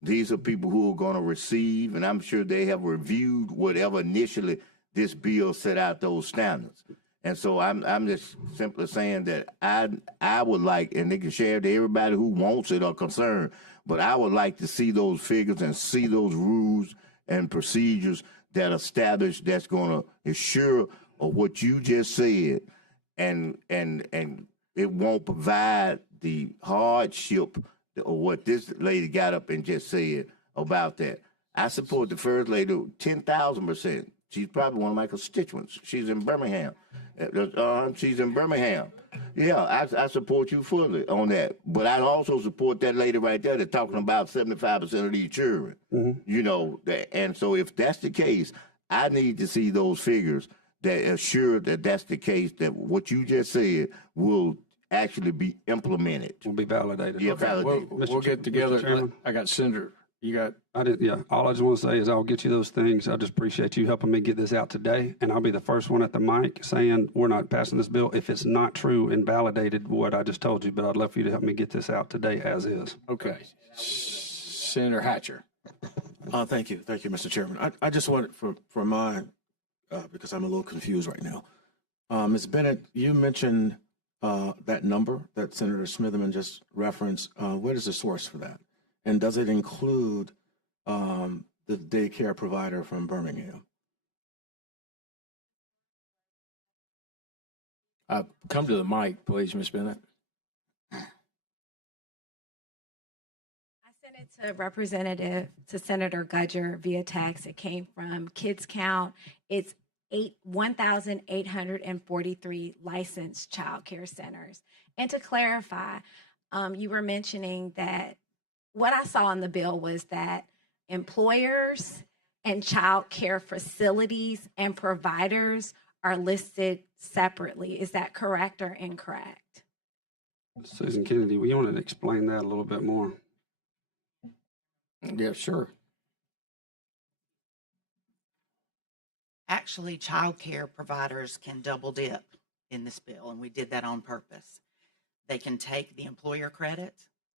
These are people who are going to receive, and I'm sure they have reviewed whatever initially this bill set out those standards. And so I'm just simply saying that I would like, and they can share it to everybody who wants it or concerned, but I would like to see those figures and see those rules and procedures that are established that's going to ensure of what you just said, and it won't provide the hardship or what this lady got up and just said about that. I support the first lady 10,000%. She's probably one of my constituents. She's in Birmingham. She's in Birmingham. Yeah, I support you fully on that. But I also support that lady right there that's talking about 75% of these children. You know, and so if that's the case, I need to see those figures that assure that that's the case, that what you just said will actually be implemented. Will be validated. Yeah, Okay. validated. We'll get together. I got Senator. You got. I did. Yeah. All I just want to say is I'll get you those things. I just appreciate you helping me get this out today, and I'll be the first one at the mic saying we're not passing this bill if it's not true and validated what I just told you. But I'd love for you to help me get this out today as is. Okay. Senator Hatcher. Thank you, Mr. Chairman. I just wanted for mine because I'm a little confused right now. Ms. Bennett, you mentioned that number that Senator Smitherman just referenced. What is the source for that? And does it include the daycare provider from Birmingham? Come to the mic, please, Ms. Bennett. I sent it to Senator Gudger via text. It came from Kids Count. It's 1,843 licensed child care centers. And to clarify, you were mentioning that what I saw in the bill was that employers and child care facilities and providers are listed separately. Is that correct or incorrect? Susan Kennedy, we want to explain that a little bit more. Yeah, sure. Actually, child care providers can double dip in this bill, and we did that on purpose. They can take the employer credit.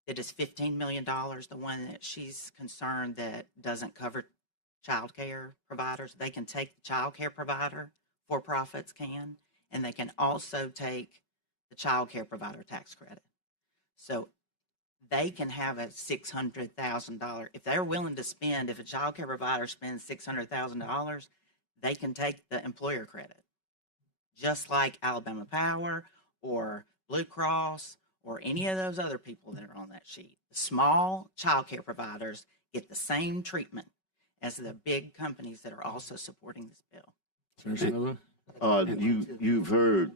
It is $15 million, the one that she's concerned that doesn't cover child care providers. They can take the child care provider, for-profits can, and they can also take the child care provider tax credit. So they can have a $600,000. If they're willing to spend, if a child care provider spends $600,000, they can take the employer credit, just like Alabama Power or Blue Cross or any of those other people that are on that sheet. The small child care providers get the same treatment as the big companies that are also supporting this bill. You've heard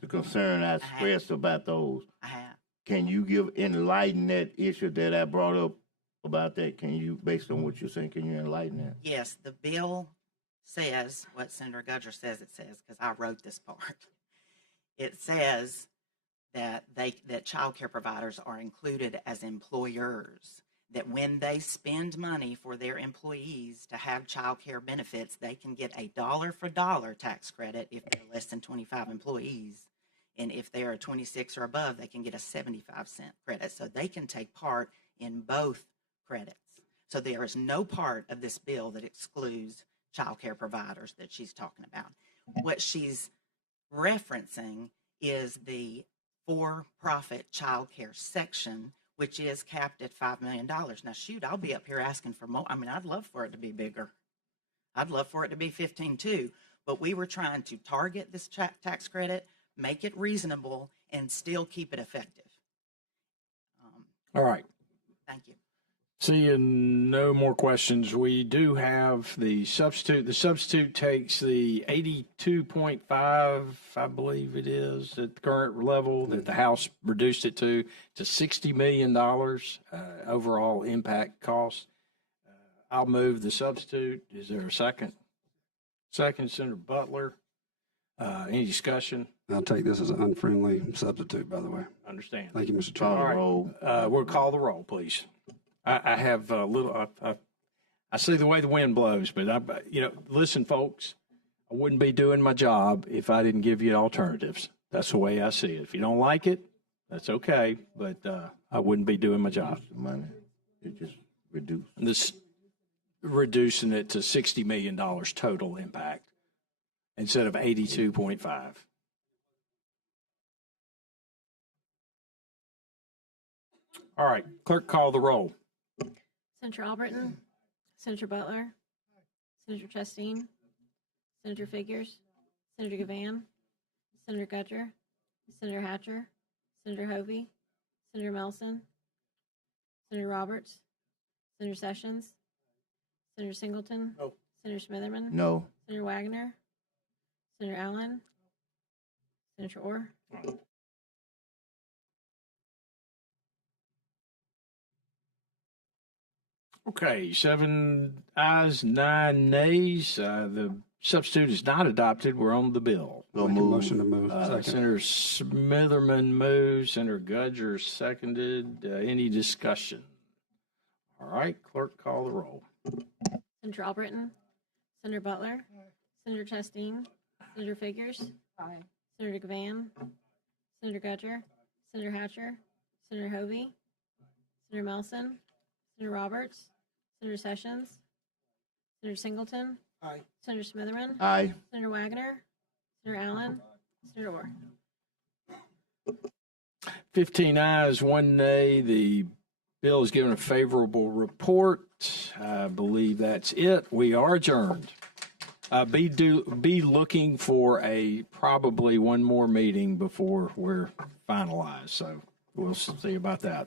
the concern I expressed about those. I have. Can you enlighten that issue that I brought up about that? Can you, based on what you're saying, can you enlighten that? Yes, the bill says what Senator Gudger says it says, because I wrote this part. It says that child care providers are included as employers, that when they spend money for their employees to have child care benefits, they can get a dollar for dollar tax credit if they're less than 25 employees. And if they are 26 or above, they can get a 75-cent credit. So they can take part in both credits. So there is no part of this bill that excludes child care providers that she's talking about. What she's referencing is the for-profit child care section, which is capped at $5 million. Now, shoot, I'll be up here asking for more. I mean, I'd love for it to be bigger. I'd love for it to be 15 too. but we were trying to target this tax credit, make it reasonable, and still keep it effective. All right. Thank you. Seeing no more questions, we do have the substitute. The substitute takes the 82.5, I believe it is, at the current level that the House reduced it to $60 million overall impact cost. I'll move the substitute. Is there a second? Second, Senator Butler. Any discussion? I'll take this as an unfriendly substitute, by the way. Understand. Thank you, Mr. All Chairman. right. We'll call the roll, please. I have a little, I see the way the wind blows, but listen, folks, I wouldn't be doing my job if I didn't give you alternatives. That's the way I see it. If you don't like it, that's okay, but I wouldn't be doing my job. Money, it just reduced. This reducing it to $60 million total impact instead of 82.5. All right, clerk, call the roll. Senator Albritton, Senator Butler, Senator Chastain, Senator Figures, Senator Gavan, Senator Gudger, Senator Hatcher, Senator Hovey, Senator Melson, Senator Roberts, Senator Sessions, Senator Singleton, No. Senator Smitherman, No. Senator Wagner, Senator Allen, Senator Orr. Okay, 7 ayes, 9 nays. The substitute is not adopted. We're on the bill. Make a motion to move. Second. Senator Smitherman moves. Senator Gudger seconded. Any discussion? All right, clerk, call the roll. Senator Albritton, Senator Butler, Senator Chastain, Senator Figures, Senator Gavan, Senator Gudger, Senator Hatcher, Senator Hovey, Senator Melson, Senator Roberts, Senator Sessions, Senator Singleton, Aye. Senator Smitherman, Aye. Senator Wagner, Senator Allen, Senator Orr. 15 ayes, 1 nay. The bill is given a favorable report. I believe that's it. We are adjourned. Be looking for probably one more meeting before we're finalized. So we'll see about that.